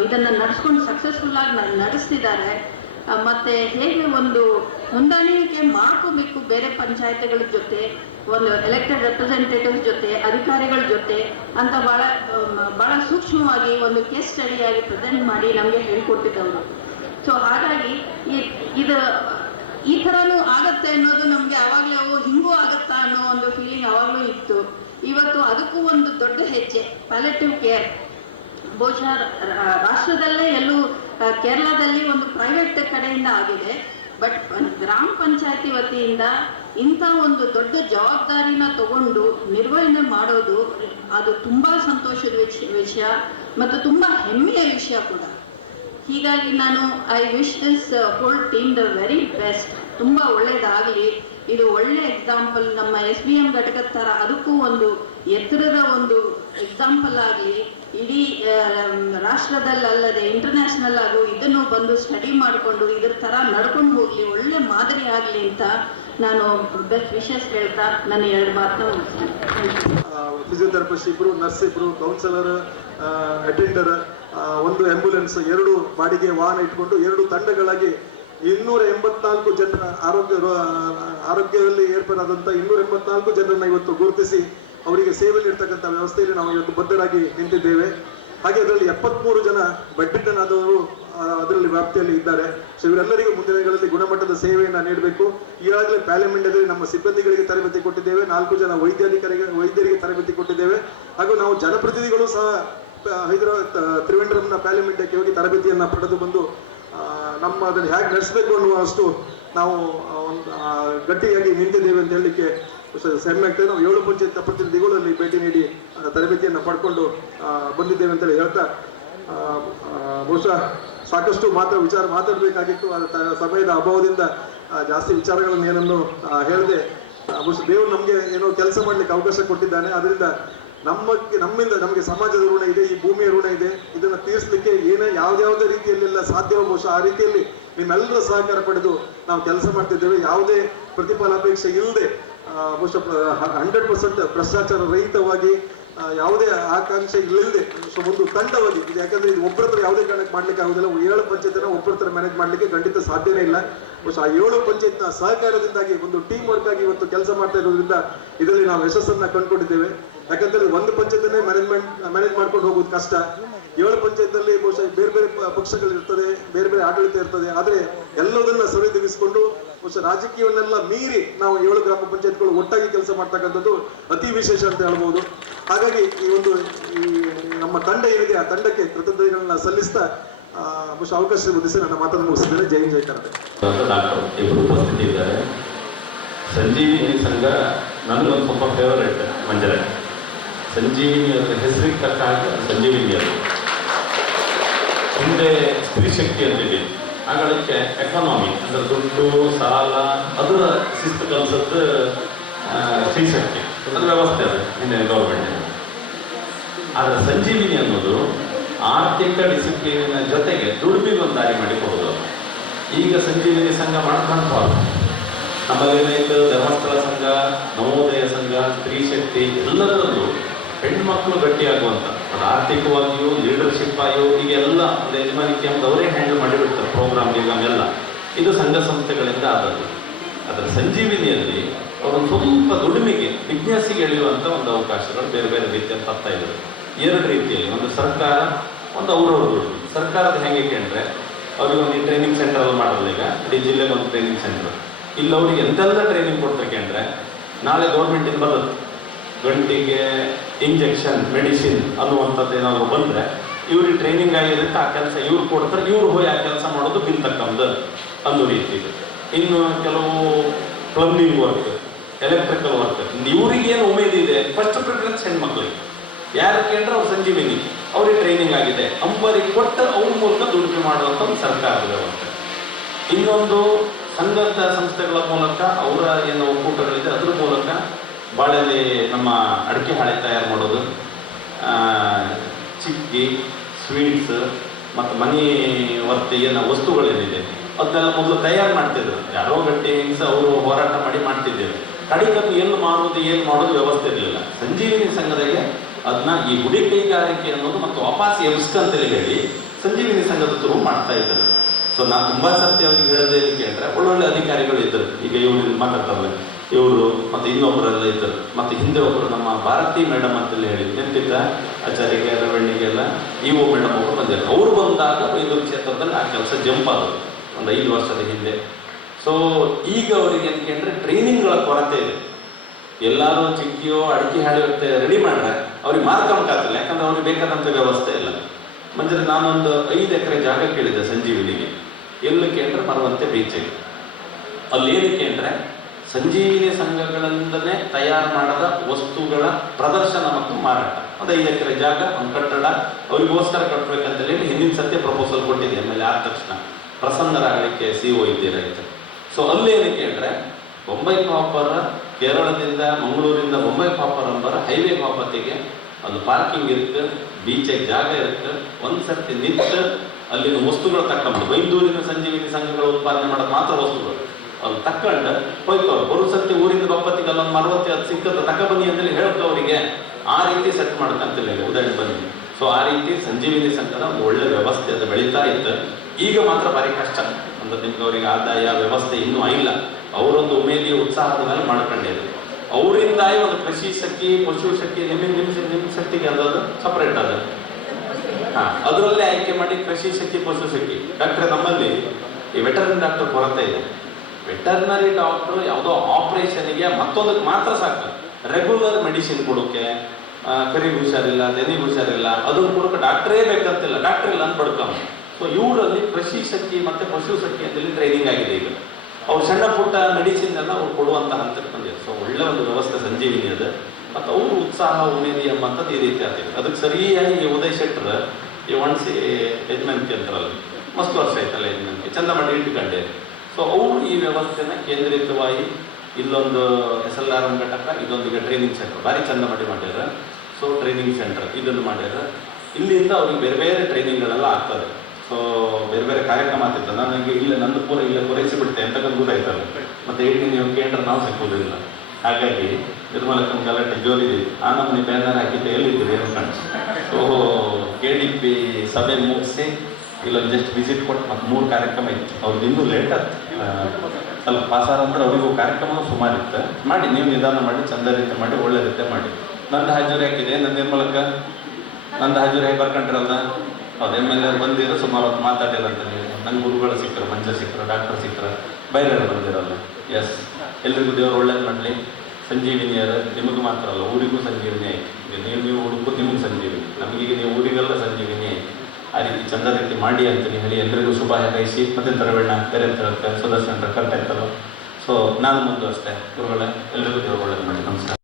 ಇದನ್ನು ನಡೆಸ್ಕೊಂಡು ಸಕ್ಸಸ್ಫುಲ್ಲಾಗಿ ನಡೆಸ್ತಿದ್ದಾರೆ, ಮತ್ತು ಹೇಗೆ ಒಂದು ಹೊಂದಾಣಿಕೆ ಮಾಡ್ಕೋಬೇಕು ಬೇರೆ ಪಂಚಾಯತ್ಗಳ ಜೊತೆ, ಒಂದು ಎಲೆಕ್ಟೆಡ್ ರೆಪ್ರೆಸೆಂಟೇಟಿವ್ಸ್ ಜೊತೆ, ಅಧಿಕಾರಿಗಳ ಜೊತೆ ಅಂತ ಭಾಳ ಸೂಕ್ಷ್ಮವಾಗಿ ಒಂದು ಕೇಸ್ ಸ್ಟಡಿಯಾಗಿ ಪ್ರೆಸೆಂಟ್ ಮಾಡಿ ನಮಗೆ ಹೇಳ್ಕೊಟ್ಟಿದ್ದವರು. ಸೊ ಹಾಗಾಗಿ ಈ ಥರನೂ ಆಗತ್ತೆ ಅನ್ನೋದು ನಮಗೆ ಆವಾಗಲೇ ಹಿಂಗೂ ಆಗುತ್ತಾ ಅನ್ನೋ ಒಂದು ಫೀಲಿಂಗ್ ಆವಾಗಲೂ ಇತ್ತು. ಇವತ್ತು ಅದಕ್ಕೂ ಒಂದು ದೊಡ್ಡ ಹೆಜ್ಜೆ ಪ್ಯಾಲೆಟಿವ್ ಕೇರ್. ಬಹುಶಃ ರಾಷ್ಟ್ರದಲ್ಲೇ ಎಲ್ಲೂ ಕೇರಳದಲ್ಲಿ ಒಂದು ಪ್ರೈವೇಟ್ ಕಡೆಯಿಂದ ಆಗಿದೆ, ಬಟ್ ಗ್ರಾಮ ಪಂಚಾಯತಿ ವತಿಯಿಂದ ಇಂಥ ಒಂದು ದೊಡ್ಡ ಜವಾಬ್ದಾರಿನ ತಗೊಂಡು ನಿರ್ವಹಣೆ ಮಾಡೋದು ಅದು ತುಂಬ ಸಂತೋಷದ ವಿಷಯ ಮತ್ತು ತುಂಬ ಹೆಮ್ಮೆಯ ವಿಷಯ ಕೂಡ. ಹೀಗಾಗಿ ನಾನು I wish this whole team the very best. ತುಂಬ ಒಳ್ಳೆಯದಾಗಲಿ. ಇದು ಒಳ್ಳೆ ಎಕ್ಸಾಂಪಲ್ ನಮ್ಮ SBM ಘಟಕದ ಥರ ಅದಕ್ಕೂ ಒಂದು ಎತ್ತರದ ಒಂದು ಎಕ್ಸಾಂಪಲ್ ಆಗಲಿ. ಇಡೀ ರಾಷ್ಟ್ರದಲ್ಲದೆ ಇಂಟರ್ನ್ಯಾಷನಲ್ ಆಗು ಇದನ್ನು ಬಂದು ಸ್ಟಡಿ ಮಾಡಿಕೊಂಡು ಇದ್ರ ಥರ ನಡ್ಕೊಂಡು ಹೋಗಲಿ, ಒಳ್ಳೆ ಮಾದರಿ ಆಗಲಿ ಅಂತ ನಾನು ಬೆಸ್ಟ್ ವಿಶಸ್ ಹೇಳ್ತಾ ನನ್ನ 2 ಮಾತನ್ನ ಮುಗಿಸ್ತೀನಿ. ಫಿಸಿಯೋಥೆರಪಿಸ್ಟ್ ಇಬ್ಬರು, ನರ್ಸ್ ಇಬ್ಬರು, ಕೌನ್ಸಿಲರ್, ಅಟೆಂಡರ್, ಒಂದು ಆಂಬ್ಯುಲೆನ್ಸ್, 2 ಬಾಡಿಗೆ ವಾಹನ ಇಟ್ಕೊಂಡು 2 ತಂಡಗಳಾಗಿ 284 ಜನರ ಆರೋಗ್ಯದಲ್ಲಿ ಏರ್ಪಡಾದಂಥ 284 ಜನರನ್ನ ಇವತ್ತು ಗುರುತಿಸಿ ಅವರಿಗೆ ಸೇವೆಯಲ್ಲಿ ಇರ್ತಕ್ಕಂಥ ವ್ಯವಸ್ಥೆಯಲ್ಲಿ ನಾವು ಇವತ್ತು ಬದ್ಧರಾಗಿ ನಿಂತಿದ್ದೇವೆ. ಹಾಗೆ ಅದರಲ್ಲಿ 73 ಜನ ಬಡ್ಡಿತನಾದವರು ಅದರಲ್ಲಿ ವ್ಯಾಪ್ತಿಯಲ್ಲಿ ಇದ್ದಾರೆ. ಸೊ ಇವರೆಲ್ಲರಿಗೂ ಮುಂದಿನ ದಿನಗಳಲ್ಲಿ ಗುಣಮಟ್ಟದ ಸೇವೆಯನ್ನು ನೀಡಬೇಕು. ಈಗಾಗಲೇ ಪ್ಯಾರ್ಲಿಮೆಂಟಲ್ಲಿ ನಮ್ಮ ಸಿಬ್ಬಂದಿಗಳಿಗೆ ತರಬೇತಿ ಕೊಟ್ಟಿದ್ದೇವೆ, 4 ಜನ ವೈದ್ಯರಿಗೆ ತರಬೇತಿ ಕೊಟ್ಟಿದ್ದೇವೆ. ಹಾಗೂ ನಾವು ಜನಪ್ರತಿನಿಧಿಗಳು ಸಹ ತ್ರಿವೇಂದ್ರಂನ ಪ್ಯಾರ್ಲಿಮೆಂಟಕ್ಕೆ ಹೋಗಿ ತರಬೇತಿಯನ್ನು ಪಡೆದು ಬಂದು ನಮ್ಮ ಅದನ್ನು ಹೇಗೆ ನಡೆಸಬೇಕು ಅನ್ನುವಷ್ಟು ನಾವು ಗಟ್ಟಿಯಾಗಿ ನಿಂತಿದ್ದೇವೆ ಅಂತ ಹೇಳಲಿಕ್ಕೆ ಹೆಮ್ಮೆ ಆಗ್ತದೆ. ನಾವು 7 ಪಂಚಾಯತ್ ಪ್ರತಿನಿಧಿಗಳಲ್ಲಿ ಭೇಟಿ ನೀಡಿ ತರಬೇತಿಯನ್ನು ಪಡ್ಕೊಂಡು ಬಂದಿದ್ದೇವೆ ಅಂತೇಳಿ ಹೇಳ್ತಾ, ಬಹುಶಃ ಸಾಕಷ್ಟು ವಿಚಾರ ಮಾತಾಡಬೇಕಾಗಿತ್ತು. ಸಮಯದ ಅಭಾವದಿಂದ ಜಾಸ್ತಿ ವಿಚಾರಗಳನ್ನು ಏನನ್ನು ಹೇಳದೆ, ಬಹುಶಃ ದೇವರು ನಮಗೆ ಏನೋ ಕೆಲಸ ಮಾಡಲಿಕ್ಕೆ ಅವಕಾಶ ಕೊಟ್ಟಿದ್ದಾನೆ. ಅದರಿಂದ ನಮ್ಮಿಂದ ನಮಗೆ ಸಮಾಜದ ಋಣ ಇದೆ, ಈ ಭೂಮಿಯ ಋಣ ಇದೆ. ಇದನ್ನು ತೀರಿಸಲಿಕ್ಕೆ ಯಾವುದೇ ರೀತಿಯಲ್ಲೆಲ್ಲ ಸಾಧ್ಯವೋ ಬಹುಶಃ ಆ ರೀತಿಯಲ್ಲಿ ನಿಮ್ಮೆಲ್ಲರ ಸಹಕಾರ ಪಡೆದು ನಾವು ಕೆಲಸ ಮಾಡ್ತಿದ್ದೇವೆ. ಯಾವುದೇ ಪ್ರತಿಫಲಾಪೇಕ್ಷೆ ಇಲ್ಲದೆ ಬಹುಶಃ 100% ಭ್ರಷ್ಟಾಚಾರ ರಹಿತವಾಗಿ, ಯಾವುದೇ ಆಕಾಂಕ್ಷೆ ಇಲ್ಲದೆ ಒಂದು ತಂಡವಾಗಿ ಇದು. ಯಾಕಂದ್ರೆ ಇದು ಒಬ್ಬರ ಹತ್ರ ಯಾವುದೇ ಕಾರಣಕ್ಕೆ ಮಾಡ್ಲಿಕ್ಕೆ ಆಗುದಿಲ್ಲ. 7 ಪಂಚಾಯತ್ನ ಒಬ್ಬರ ಹತ್ರ ಮ್ಯಾನೇಜ್ ಮಾಡ್ಲಿಕ್ಕೆ ಖಂಡಿತ ಸಾಧ್ಯನೇ ಇಲ್ಲ. ಬಹುಶಃ ಆ 7 ಪಂಚಾಯತ್ನ ಸಹಕಾರದಿಂದಾಗಿ ಒಂದು ಟೀಮ್ ವರ್ಕ್ ಆಗಿ ಇವತ್ತು ಕೆಲಸ ಮಾಡ್ತಾ ಇರೋದ್ರಿಂದ ಇದರಲ್ಲಿ ನಾವು ಯಶಸ್ಸನ್ನ ಕಂಡುಕೊಂಡಿದ್ದೇವೆ. ಯಾಕಂದ್ರೆ 1 ಪಂಚಾಯತ್ನೇ ಮ್ಯಾನೇಜ್ ಮಾಡ್ಕೊಂಡು ಹೋಗೋದು ಕಷ್ಟ. 7 ಪಂಚಾಯತ್ನಲ್ಲಿ ಬಹುಶಃ ಬೇರೆ ಬೇರೆ ಪಕ್ಷಗಳಿರ್ತದೆ, ಬೇರೆ ಬೇರೆ ಆಡಳಿತ ಇರ್ತದೆ. ಆದರೆ ಎಲ್ಲದನ್ನ ಸರಿದೂಗಿಸಿಕೊಂಡು ಬಹುಶಃ ರಾಜಕೀಯವನ್ನೆಲ್ಲ ಮೀರಿ ನಾವು 7 ಗ್ರಾಮ ಪಂಚಾಯತ್ಗಳು ಒಟ್ಟಾಗಿ ಕೆಲಸ ಮಾಡ್ತಕ್ಕಂಥದ್ದು ಅತಿ ವಿಶೇಷ ಅಂತ ಹೇಳ್ಬೋದು. ಹಾಗಾಗಿ ಈ ನಮ್ಮ ತಂಡ ಏನಿದೆ ಆ ತಂಡಕ್ಕೆ ಕೃತಜ್ಞತೆಗಳನ್ನ ಸಲ್ಲಿಸ್ತಾ ಬಹುಶಃ ಅವಕಾಶ ಒದಗಿಸಿ ನನ್ನ ಮಾತನ್ನು ಮುಗಿಸಿದ್ದೇನೆ. ಜೈ ಹಿಂದ್, ಜೈ ಕರ್ನಾಟಕ. ಇಬ್ಬರು ಉಪಸ್ಥಿತಿ ಇದ್ದಾರೆ. ಸಂಜೀವಿನಿ ಸಂಘ ನನಗೊಂದು ಸ್ವಲ್ಪ ಫೇವರೇಟ್. ಮಂಜರೆ ಸಂಜೀವಿನಿ ಅದರ ಹೆಸರಿಗೆ ತಕ್ಕ ಹಾಗೆ ಸಂಜೀವಿನಿ ಅದು ಹಿಂದೆ ಸ್ತ್ರೀ ಶಕ್ತಿ ಅಂತೇಳಿ ಆಗಳಕ್ಕೆ ಎಕಾನಮಿ ಅಂದ್ರೆ ದುಡ್ಡು ಸಾಲ ಅದರ ಶಿಸ್ತು ಕಲಿಸೋದು ಸ್ತ್ರೀ ಶಕ್ತಿ ಅದರ ವ್ಯವಸ್ಥೆ ಅದು ಹಿಂದೆ ಗೌರ್ಮೆಂಟ್. ಆದರೆ ಸಂಜೀವಿನಿ ಅನ್ನೋದು ಆರ್ಥಿಕ ಡಿಸಿಪ್ಲಿನ್ ಜೊತೆಗೆ ದುಡಿಮೆಗೆ ಒಂದು ದಾರಿ ಮಾಡಿಕೊಡೋದು. ಈಗ ಸಂಜೀವಿನಿ ಸಂಘ ಮಾಡ್ಕೊಂಡು ನಮ್ಮಲ್ಲಿ ಏನಾಯಿತು, ಧರ್ಮಸ್ಥಳ ಸಂಘ, ನವೋದಯ ಸಂಘ, ಸ್ತ್ರೀ ಶಕ್ತಿ ಎಲ್ಲದರಲ್ಲೂ ಹೆಣ್ಮಕ್ಳು ಗಟ್ಟಿಯಾಗುವಂಥ ಅದು ಆರ್ಥಿಕವಾಗಿಯೂ ಲೀಡರ್ಶಿಪ್ ಆಗಿಯೂ ಈಗೆಲ್ಲ ಒಂದು ಯಜಮಾನಿಕೆ ಅಂತ ಅವರೇ ಹ್ಯಾಂಡಲ್ ಮಾಡಿಬಿಡ್ತಾರೆ ಪ್ರೋಗ್ರಾಮ್ ಎಲ್ಲ. ಇದು ಸಂಘ ಸಂಸ್ಥೆಗಳಿಂದ ಆದದ್ದು. ಅದರ ಸಂಜೀವಿನಿಯಲ್ಲಿ ಅವರೊಂದು ಸ್ವಲ್ಪ ದುಡಿಮೆಗೆ ಬಿಸ್ನೆಸ್ಸಿಗೆ ಎಳೆಯುವಂಥ ಒಂದು ಅವಕಾಶಗಳು ಬೇರೆ ಬೇರೆ ರೀತಿಯಲ್ಲಿ ತರ್ತಾ ಇದ್ದಾರೆ. ಎರಡು ರೀತಿಯಲ್ಲಿ, ಒಂದು ಸರ್ಕಾರ, ಒಂದು ಅವ್ರವ್ರ ದುಡಿಮೆ. ಸರ್ಕಾರದ ಹೆಂಗೆ ಅಂದರೆ ಅವ್ರಿಗೆ ಒಂದು ಟ್ರೈನಿಂಗ್ ಸೆಂಟರ್ ಅಲ್ಲಿ ಮಾಡೋದು. ಈಗ ಇಡೀ ಜಿಲ್ಲೆಗೆ ಒಂದು ಟ್ರೈನಿಂಗ್ ಸೆಂಟರ್. ಇಲ್ಲಿ ಅವ್ರಿಗೆ ಎಂತೆಲ್ಲ ಟ್ರೈನಿಂಗ್ ಕೊಡ್ತಾರೆ ಅಂದರೆ ನಾಳೆ ಗೌರ್ಮೆಂಟಿಂದ ಬರೋದು ಗಂಟಿಗೆ ಇಂಜೆಕ್ಷನ್ ಮೆಡಿಸಿನ್ ಅನ್ನುವಂಥದ್ದು ಏನಾದರೂ ಬಂದರೆ ಇವ್ರಿಗೆ ಟ್ರೈನಿಂಗ್ ಆಗಿರೋದಕ್ಕೆ ಆ ಕೆಲಸ ಇವ್ರು ಕೊಡ್ತಾರೆ, ಇವ್ರು ಹೋಗಿ ಆ ಕೆಲಸ ಮಾಡೋದು ಬಿಲ್ ತಕ್ಕಂದು ಅನ್ನೋ ರೀತಿ. ಇನ್ನು ಕೆಲವು ಪ್ಲಂಬಿಂಗ್ ವರ್ಕ್, ಎಲೆಕ್ಟ್ರಿಕಲ್ ವರ್ಕ್, ಇವ್ರಿಗೇನು ಉಮೇದಿದೆ, ಫಸ್ಟ್ ಪ್ರಿಫರೆನ್ಸ್ ಹೆಣ್ಮಕ್ಳಿಗೆ. ಯಾರಕ್ಕೆ ಅಂದ್ರೆ ಅವ್ರು ಸಂಜೀವಿನಿ ಅವ್ರಿಗೆ ಟ್ರೈನಿಂಗ್ ಆಗಿದೆ ಅಂಬರಿಗೆ ಕೊಟ್ಟು ಅವ್ರ ಮೂಲಕ ದುಡಿಮೆ ಮಾಡುವಂಥ ಒಂದು ಸರ್ಕಾರದ ವ್ಯವಸ್ಥೆ. ಇನ್ನೊಂದು ಸಂಘದ ಸಂಸ್ಥೆಗಳ ಮೂಲಕ ಅವರ ಏನು ಒಕ್ಕೂಟಗಳಿದೆ ಅದ್ರ ಮೂಲಕ ಬಾಳೆಯಲ್ಲಿ ನಮ್ಮ ಅಡಿಕೆ ಹಾಳೆ ತಯಾರು ಮಾಡೋದು, ಚಿಕ್ಕಿ, ಸ್ವೀಟ್ಸ್ ಮತ್ತು ಮನಿ ವರ್ತಿ ಏನೋ ವಸ್ತುಗಳೇನಿದೆ ಅದನ್ನೆಲ್ಲ ಮೊದಲು ತಯಾರು ಮಾಡ್ತಿದ್ರು. ಯಾರೋ ಗಟ್ಟಿ ಹಿಂಸೆ ಅವರು ಹೋರಾಟ ಮಾಡಿ ಮಾಡ್ತಿದ್ದೇವೆ. ಕಡಿಕನ್ನು ಎಲ್ಲಿ ಮಾರುವುದು ಏನು ಮಾಡೋದು ವ್ಯವಸ್ಥೆ ಇರಲಿಲ್ಲ. ಸಂಜೀವಿನಿ ಸಂಘದಾಗೆ ಅದನ್ನ ಈ ಗುಡಿ ಕೈಗಾರಿಕೆ ಅನ್ನೋದು ಮತ್ತು ವಾಪಸ್ ಎಬ್ಸ್ಕಂತೇಳಿ ಹೇಳಿ ಸಂಜೀವಿನಿ ಸಂಘದ ಥ್ರೂ ಮಾಡ್ತಾ ಇದ್ದಾರೆ. ಸೊ ನಾನು ತುಂಬ ಸರ್ತಿ ಅವ್ರಿಗೆ ಹೇಳೋದೇ ಕೇಳಿದ್ರೆ ಒಳ್ಳೊಳ್ಳೆ ಅಧಿಕಾರಿಗಳು ಇದ್ದರು. ಈಗ ಇವರು ಮಾತಾಡ್ತಾರೆ, ಇವರು ಮತ್ತು ಇನ್ನೊಬ್ಬರೆಲ್ಲ ಇದ್ದರು. ಮತ್ತು ಹಿಂದೆ ಒಬ್ಬರು ನಮ್ಮ ಭಾರತಿ ಮೇಡಮ್ ಅಂತೇಳಿ ಹೇಳಿ ನೆನಪಿದ್ದ ಆಚಾರ್ಯಗೆ ರವಣ್ಣಿಗೆಲ್ಲ ಇವು ಮೇಡಮ್ ಒಬ್ಬರು ಬಂದಿದ್ದಾರೆ. ಅವರು ಬಂದಾಗ ವೈದ್ಯುತ್ ಕ್ಷೇತ್ರದಲ್ಲಿ ಆ ಕೆಲಸ ಜಂಪ್ ಆಗೋದು ಒಂದು 5 ವರ್ಷದ ಹಿಂದೆ. ಸೊ ಈಗ ಅವರಿಗೆ ಏನಕ್ಕೆ ಅಂದರೆ ಟ್ರೈನಿಂಗ್ಗಳ ಕೊರತೆ ಇದೆ. ಎಲ್ಲರೂ ಚಿಕ್ಕಿಯೋ ಅಡಿಕೆ ಹಾಳೆ ರೆಡಿ ಮಾಡ್ರೆ ಅವ್ರಿಗೆ ಮಾರ್ಕೊಂಬಕ್ಕಾಗ್ತಿಲ್ಲ, ಯಾಕಂದ್ರೆ ಅವ್ರಿಗೆ ಬೇಕಾದಂಥ ವ್ಯವಸ್ಥೆ ಇಲ್ಲ. ಮಂಜರೆ ನಾನೊಂದು 5 ಎಕರೆ ಜಾಗ ಕೇಳಿದ್ದೆ ಸಂಜೀವಿನಿಗೆ. ಎಲ್ಲಕ್ಕೆ ಅಂದರೆ ಮರವಂತೆ ಬೀಚಿಗೆ. ಅಲ್ಲಿ ಏನಕ್ಕೆ ಅಂದರೆ ಸಂಜೀವಿನಿ ಸಂಘಗಳಿಂದಲೇ ತಯಾರು ಮಾಡದ ವಸ್ತುಗಳ ಪ್ರದರ್ಶನ ಮತ್ತು ಮಾರಾಟ. ಒಂದು 5 ಎಕರೆ ಜಾಗ, ಒಂದು ಕಟ್ಟಡ ಅವರಿಗೋಸ್ಕರ ಕಟ್ಟಬೇಕಂತೇಳಿ ಹಿಂದಿನ ಸತ್ಯ ಪ್ರಪೋಸಲ್ ಕೊಟ್ಟಿದೆ. ಆಮೇಲೆ ಆದ ತಕ್ಷಣ ಪ್ರಸನ್ನರಾಗಲಿಕ್ಕೆ CO ಇದ್ದೀರಾಯ್ತು. ಸೊ ಅಲ್ಲಿ ಏನಕ್ಕೆ ಅಂದರೆ ಬೊಂಬೈ ಕಾಪರ್, ಕೇರಳದಿಂದ ಮಂಗಳೂರಿಂದ ಬೊಂಬೈ ಕಾಪರ್ ಅಂಬರ ಹೈವೇ ಬಾಪತಿಗೆ ಅದು ಪಾರ್ಕಿಂಗ್ ಇರುತ್ತೆ, ಬೀಚಿಗೆ ಜಾಗ ಇರುತ್ತೆ. ಒಂದು ಸರ್ತಿ ನಿಂತು ಅಲ್ಲಿನ ವಸ್ತುಗಳು ತಕ್ಕೊಂಡು ಬೈಂದೂರಿನ ಸಂಜೀವಿನಿ ಸಂಘಗಳು ಉತ್ಪಾದನೆ ಮಾಡೋದು ಮಾತ್ರ ವಸ್ತುಗಳು ಅಲ್ಲಿ ತಕ್ಕೊಂಡು ಹೋಯ್ತವ್ರು. ಬರೋ ಸರ್ತಿ ಊರಿಂದ ಬಪ್ಪತ್ತಿಗೆ ಅಲ್ಲೊಂದು 40 ಅದು ಸಿಕ್ಕದ ತಗೊಬನ್ನಿ ಅಂತೇಳಿ ಹೇಳ್ತು ಅವರಿಗೆ. ಆ ರೀತಿ ಸೆಟ್ ಮಾಡ್ಕಂತಿಲ್ಲ ಉದಾಹರಣೆ ಬನ್ನಿ. ಸೊ ಆ ರೀತಿ ಸಂಜೀವಿನಿ ಸಂಘದ ಒಂದು ಒಳ್ಳೆ ವ್ಯವಸ್ಥೆ ಅದು ಬೆಳೀತಾ ಇತ್ತು. ಈಗ ಮಾತ್ರ ಭಾರಿ ಕಷ್ಟ ಅಂದ್ರೆ ನಿಮ್ಗೆ ಅವರಿಗೆ ಆದಾಯ ವ್ಯವಸ್ಥೆ ಇನ್ನೂ ಆಗಿಲ್ಲ. ಅವರೊಂದು ಉಮೇದಿ ಉತ್ಸಾಹದ ಮೇಲೆ ಮಾಡ್ಕೊಂಡಿದ್ರು. ಅವರಿಂದಾಗಿ ಒಂದು ಕೃಷಿ ಶಕ್ತಿ, ಪಶು ಶಕ್ತಿ, ನಿಮ್ಮ ಶಕ್ತಿಗೆ ಅನ್ನೋದು ಸಪ್ರೇಟ್ ಅದು. ಅದರಲ್ಲೇ ಆಯ್ಕೆ ಮಾಡಿ ಕೃಷಿ ಶಕ್ತಿ, ಪಶು ಶಕ್ತಿ. ಡಾಕ್ಟ್ರೆ ನಮ್ಮಲ್ಲಿ ಈ ವೆಟರ್ನರಿ ಡಾಕ್ಟರ್ ಕೊರತೆ ಇದೆ. ವೆಟರ್ನರಿ ಡಾಕ್ಟ್ರು ಯಾವುದೋ ಆಪರೇಷನ್ಗೆ ಮತ್ತೊಂದಕ್ಕೆ ಮಾತ್ರ ಸಾಕು. ರೆಗ್ಯುಲರ್ ಮೆಡಿಸಿನ್ ಕೊಡೋಕೆ ಕರಿಗೆ ಹುಷಾರಿಲ್ಲ, ದನಿಗೆ ಹುಷಾರಿಲ್ಲ, ಅದನ್ನು ಕೊಡೋಕೆ ಡಾಕ್ಟ್ರೇ ಬೇಕಂತಿಲ್ಲ, ಡಾಕ್ಟ್ರ್ ಇಲ್ಲ ಅಂತ ಬಡ್ಕೊಂಬ. ಸೊ ಇವರಲ್ಲಿ ಕೃಷಿ ಶಕ್ತಿ ಮತ್ತು ಪಶು ಶಕ್ತಿ ಅಂತೇಳಿ ಟ್ರೈನಿಂಗ್ ಆಗಿದೆ. ಈಗ ಅವ್ರು ಸಣ್ಣ ಪುಟ್ಟ ಮೆಡಿಸಿನ್ ಎಲ್ಲ ಅವ್ರು ಕೊಡುವಂಥ ಹಂತಕ್ಕೆ ಬಂದಿದೆ. ಸೊ ಒಳ್ಳೆ ಒಂದು ವ್ಯವಸ್ಥೆ ಸಂಜೀವಿನಿ ಅದು. ಮತ್ತು ಅವರು ಉತ್ಸಾಹ ಉಮೇದಿ ಎಂಬಂಥದ್ದು ಈ ರೀತಿ ಆಗ್ತಿದೆ. ಅದಕ್ಕೆ ಸರಿಯಾಗಿ ಉದಯ್ ಶೆಟ್ಟರ್ ಈ ಒಣಸಿ ಯಜಮಾನಿಕೆ ಅಂತಾರಲ್ಲ, ಮಸ್ತ್ ವರ್ಷ ಆಯ್ತಲ್ಲ ಯಜಮಾನಿಕೆ, ಚಂದ ಮಾಡಿ ಇಟ್ಕೊಂಡೆ. ಸೊ ಅವರು ಈ ವ್ಯವಸ್ಥೆನ ಕೇಂದ್ರೀಕೃತವಾಗಿ ಇಲ್ಲೊಂದು SLRM ಘಟಕ, ಇದೊಂದಿಗೆ ಟ್ರೈನಿಂಗ್ ಸೆಂಟರ್ ಭಾರಿ ಚಂದ ಮಾಡ್ಯಾರ. ಸೊ ಟ್ರೈನಿಂಗ್ ಸೆಂಟರ್ ಇದನ್ನು ಮಾಡ್ಯಾರ. ಇಲ್ಲಿಂದ ಅವ್ರಿಗೆ ಬೇರೆ ಬೇರೆ ಟ್ರೈನಿಂಗ್ಗಳೆಲ್ಲ ಆಗ್ತದೆ. ಸೊ ಬೇರೆ ಬೇರೆ ಕಾರ್ಯಕ್ರಮ ಆಗ್ತಿತ್ತು. ನನಗೆ ಇಲ್ಲ ನಂದು ಪೂರ ಇಲ್ಲ ಪೂರೈಸಿಬಿಡ್ತೆ ಅಂತಕ್ಕಂಥ ಗೊತ್ತಾಯ್ತಲ್ಲ. ಮತ್ತು ನೀವು ಕೇಂದ್ರ ನಾವು ಸಿಕ್ಕೋದಿಲ್ಲ. ಹಾಗಾಗಿ ನಿರ್ಮಲಕ್ಕನ ಗಲಾಟೆ ಜೋರಿದೆ. ಆ ನಮ್ಮನೆ ಬ್ಯಾನರ್ ಹಾಕಿದ್ದೆ ಎಲ್ಲಿದ್ದೀರಿ ಅನ್ಕೊಂಡು. ಸೊ KDP ಸಭೆ ಮುಗಿಸಿ ಇಲ್ಲೊಂದು ಜಸ್ಟ್ ವಿಸಿಟ್ ಕೊಟ್ಟು ಮತ್ತು 3 ಕಾರ್ಯಕ್ರಮ ಇತ್ತು. ಅವ್ರದ್ದು ಇನ್ನೂ ಲೇಟ್ ಆಯ್ತು. ಸ್ವಲ್ಪ ಪಾಸಾರ ಅಂದ್ರೆ ಅವ್ರಿಗೂ ಕಾರ್ಯಕ್ರಮ ಸುಮಾರು ಇತ್ತು. ಮಾಡಿ ನೀವು ನಿಧಾನ ಮಾಡಿ, ಚಂದ ರೀತಿ ಮಾಡಿ, ಒಳ್ಳೆ ರೀತಿ ಮಾಡಿ. ನಂದು ಹಾಜರಿ ಹಾಕಿದೆ. ನನ್ನ ನಿರ್ಮಲಕ್ಕ ನಂದು ಹಾಜರಿ ಹಾಕಿ ಬರ್ಕೊಂಡ್ರಲ್ಲ. ಹೌದು, MLA ಬಂದಿರೋ ಸುಮಾರು ಹೊತ್ತು ಮಾತಾಡಿರಂತ. ನಂಗೆ ಗುರುಗಳು ಸಿಕ್ಕರು, ಮಂಜ ಸಿಕ್ಕರು, ಡಾಕ್ಟರ್ ಸಿಕ್ಕರು, ಬೇರೆ ಬಂದಿರಲ್ಲ. ಎಸ್, ಎಲ್ರಿಗೂ ದೇವರು ಒಳ್ಳೇದು ಮಾಡಲಿ. ಸಂಜೀವಿನಿಯರು ನಿಮಗೆ ಮಾತ್ರ ಅಲ್ಲ, ಊರಿಗೂ ಸಂಜೀವಿನಿ ಆಯ್ತು. ನೀವು ಹುಡುಕೋದು ನಿಮಗೆ ಸಂಜೀವಿನಿ, ನಮಗೀಗ ನೀವು ಊರಿಗೆಲ್ಲ ಸಂಜೀವಿನಿ ಆಯ್ತು. ಆ ರೀತಿ ಚಂದ ರೀತಿ ಮಾಡಿ ಅಂತೇಳಿ ಹೇಳಿ ಎಲ್ಲರಿಗೂ ಶುಭ ಹಾರೈಸಿ ಮತ್ತೆ ತರಬೇಡ ಬೇರೆ ಅಂತ ಹೇಳ್ತಾರೆ. ಸುದರ್ಶನ ಕರೆಕ್ಟ್ ಆಯ್ತಲ್ಲ. ಸೊ ನಾನು ಮುಂದೆ ಅಷ್ಟೇ ಗುರುಗಳೇ, ಎಲ್ಲರಿಗೂ ದೇವರು ಒಳ್ಳೇದು ಮಾಡಿ. ನಮಸ್ಕಾರ.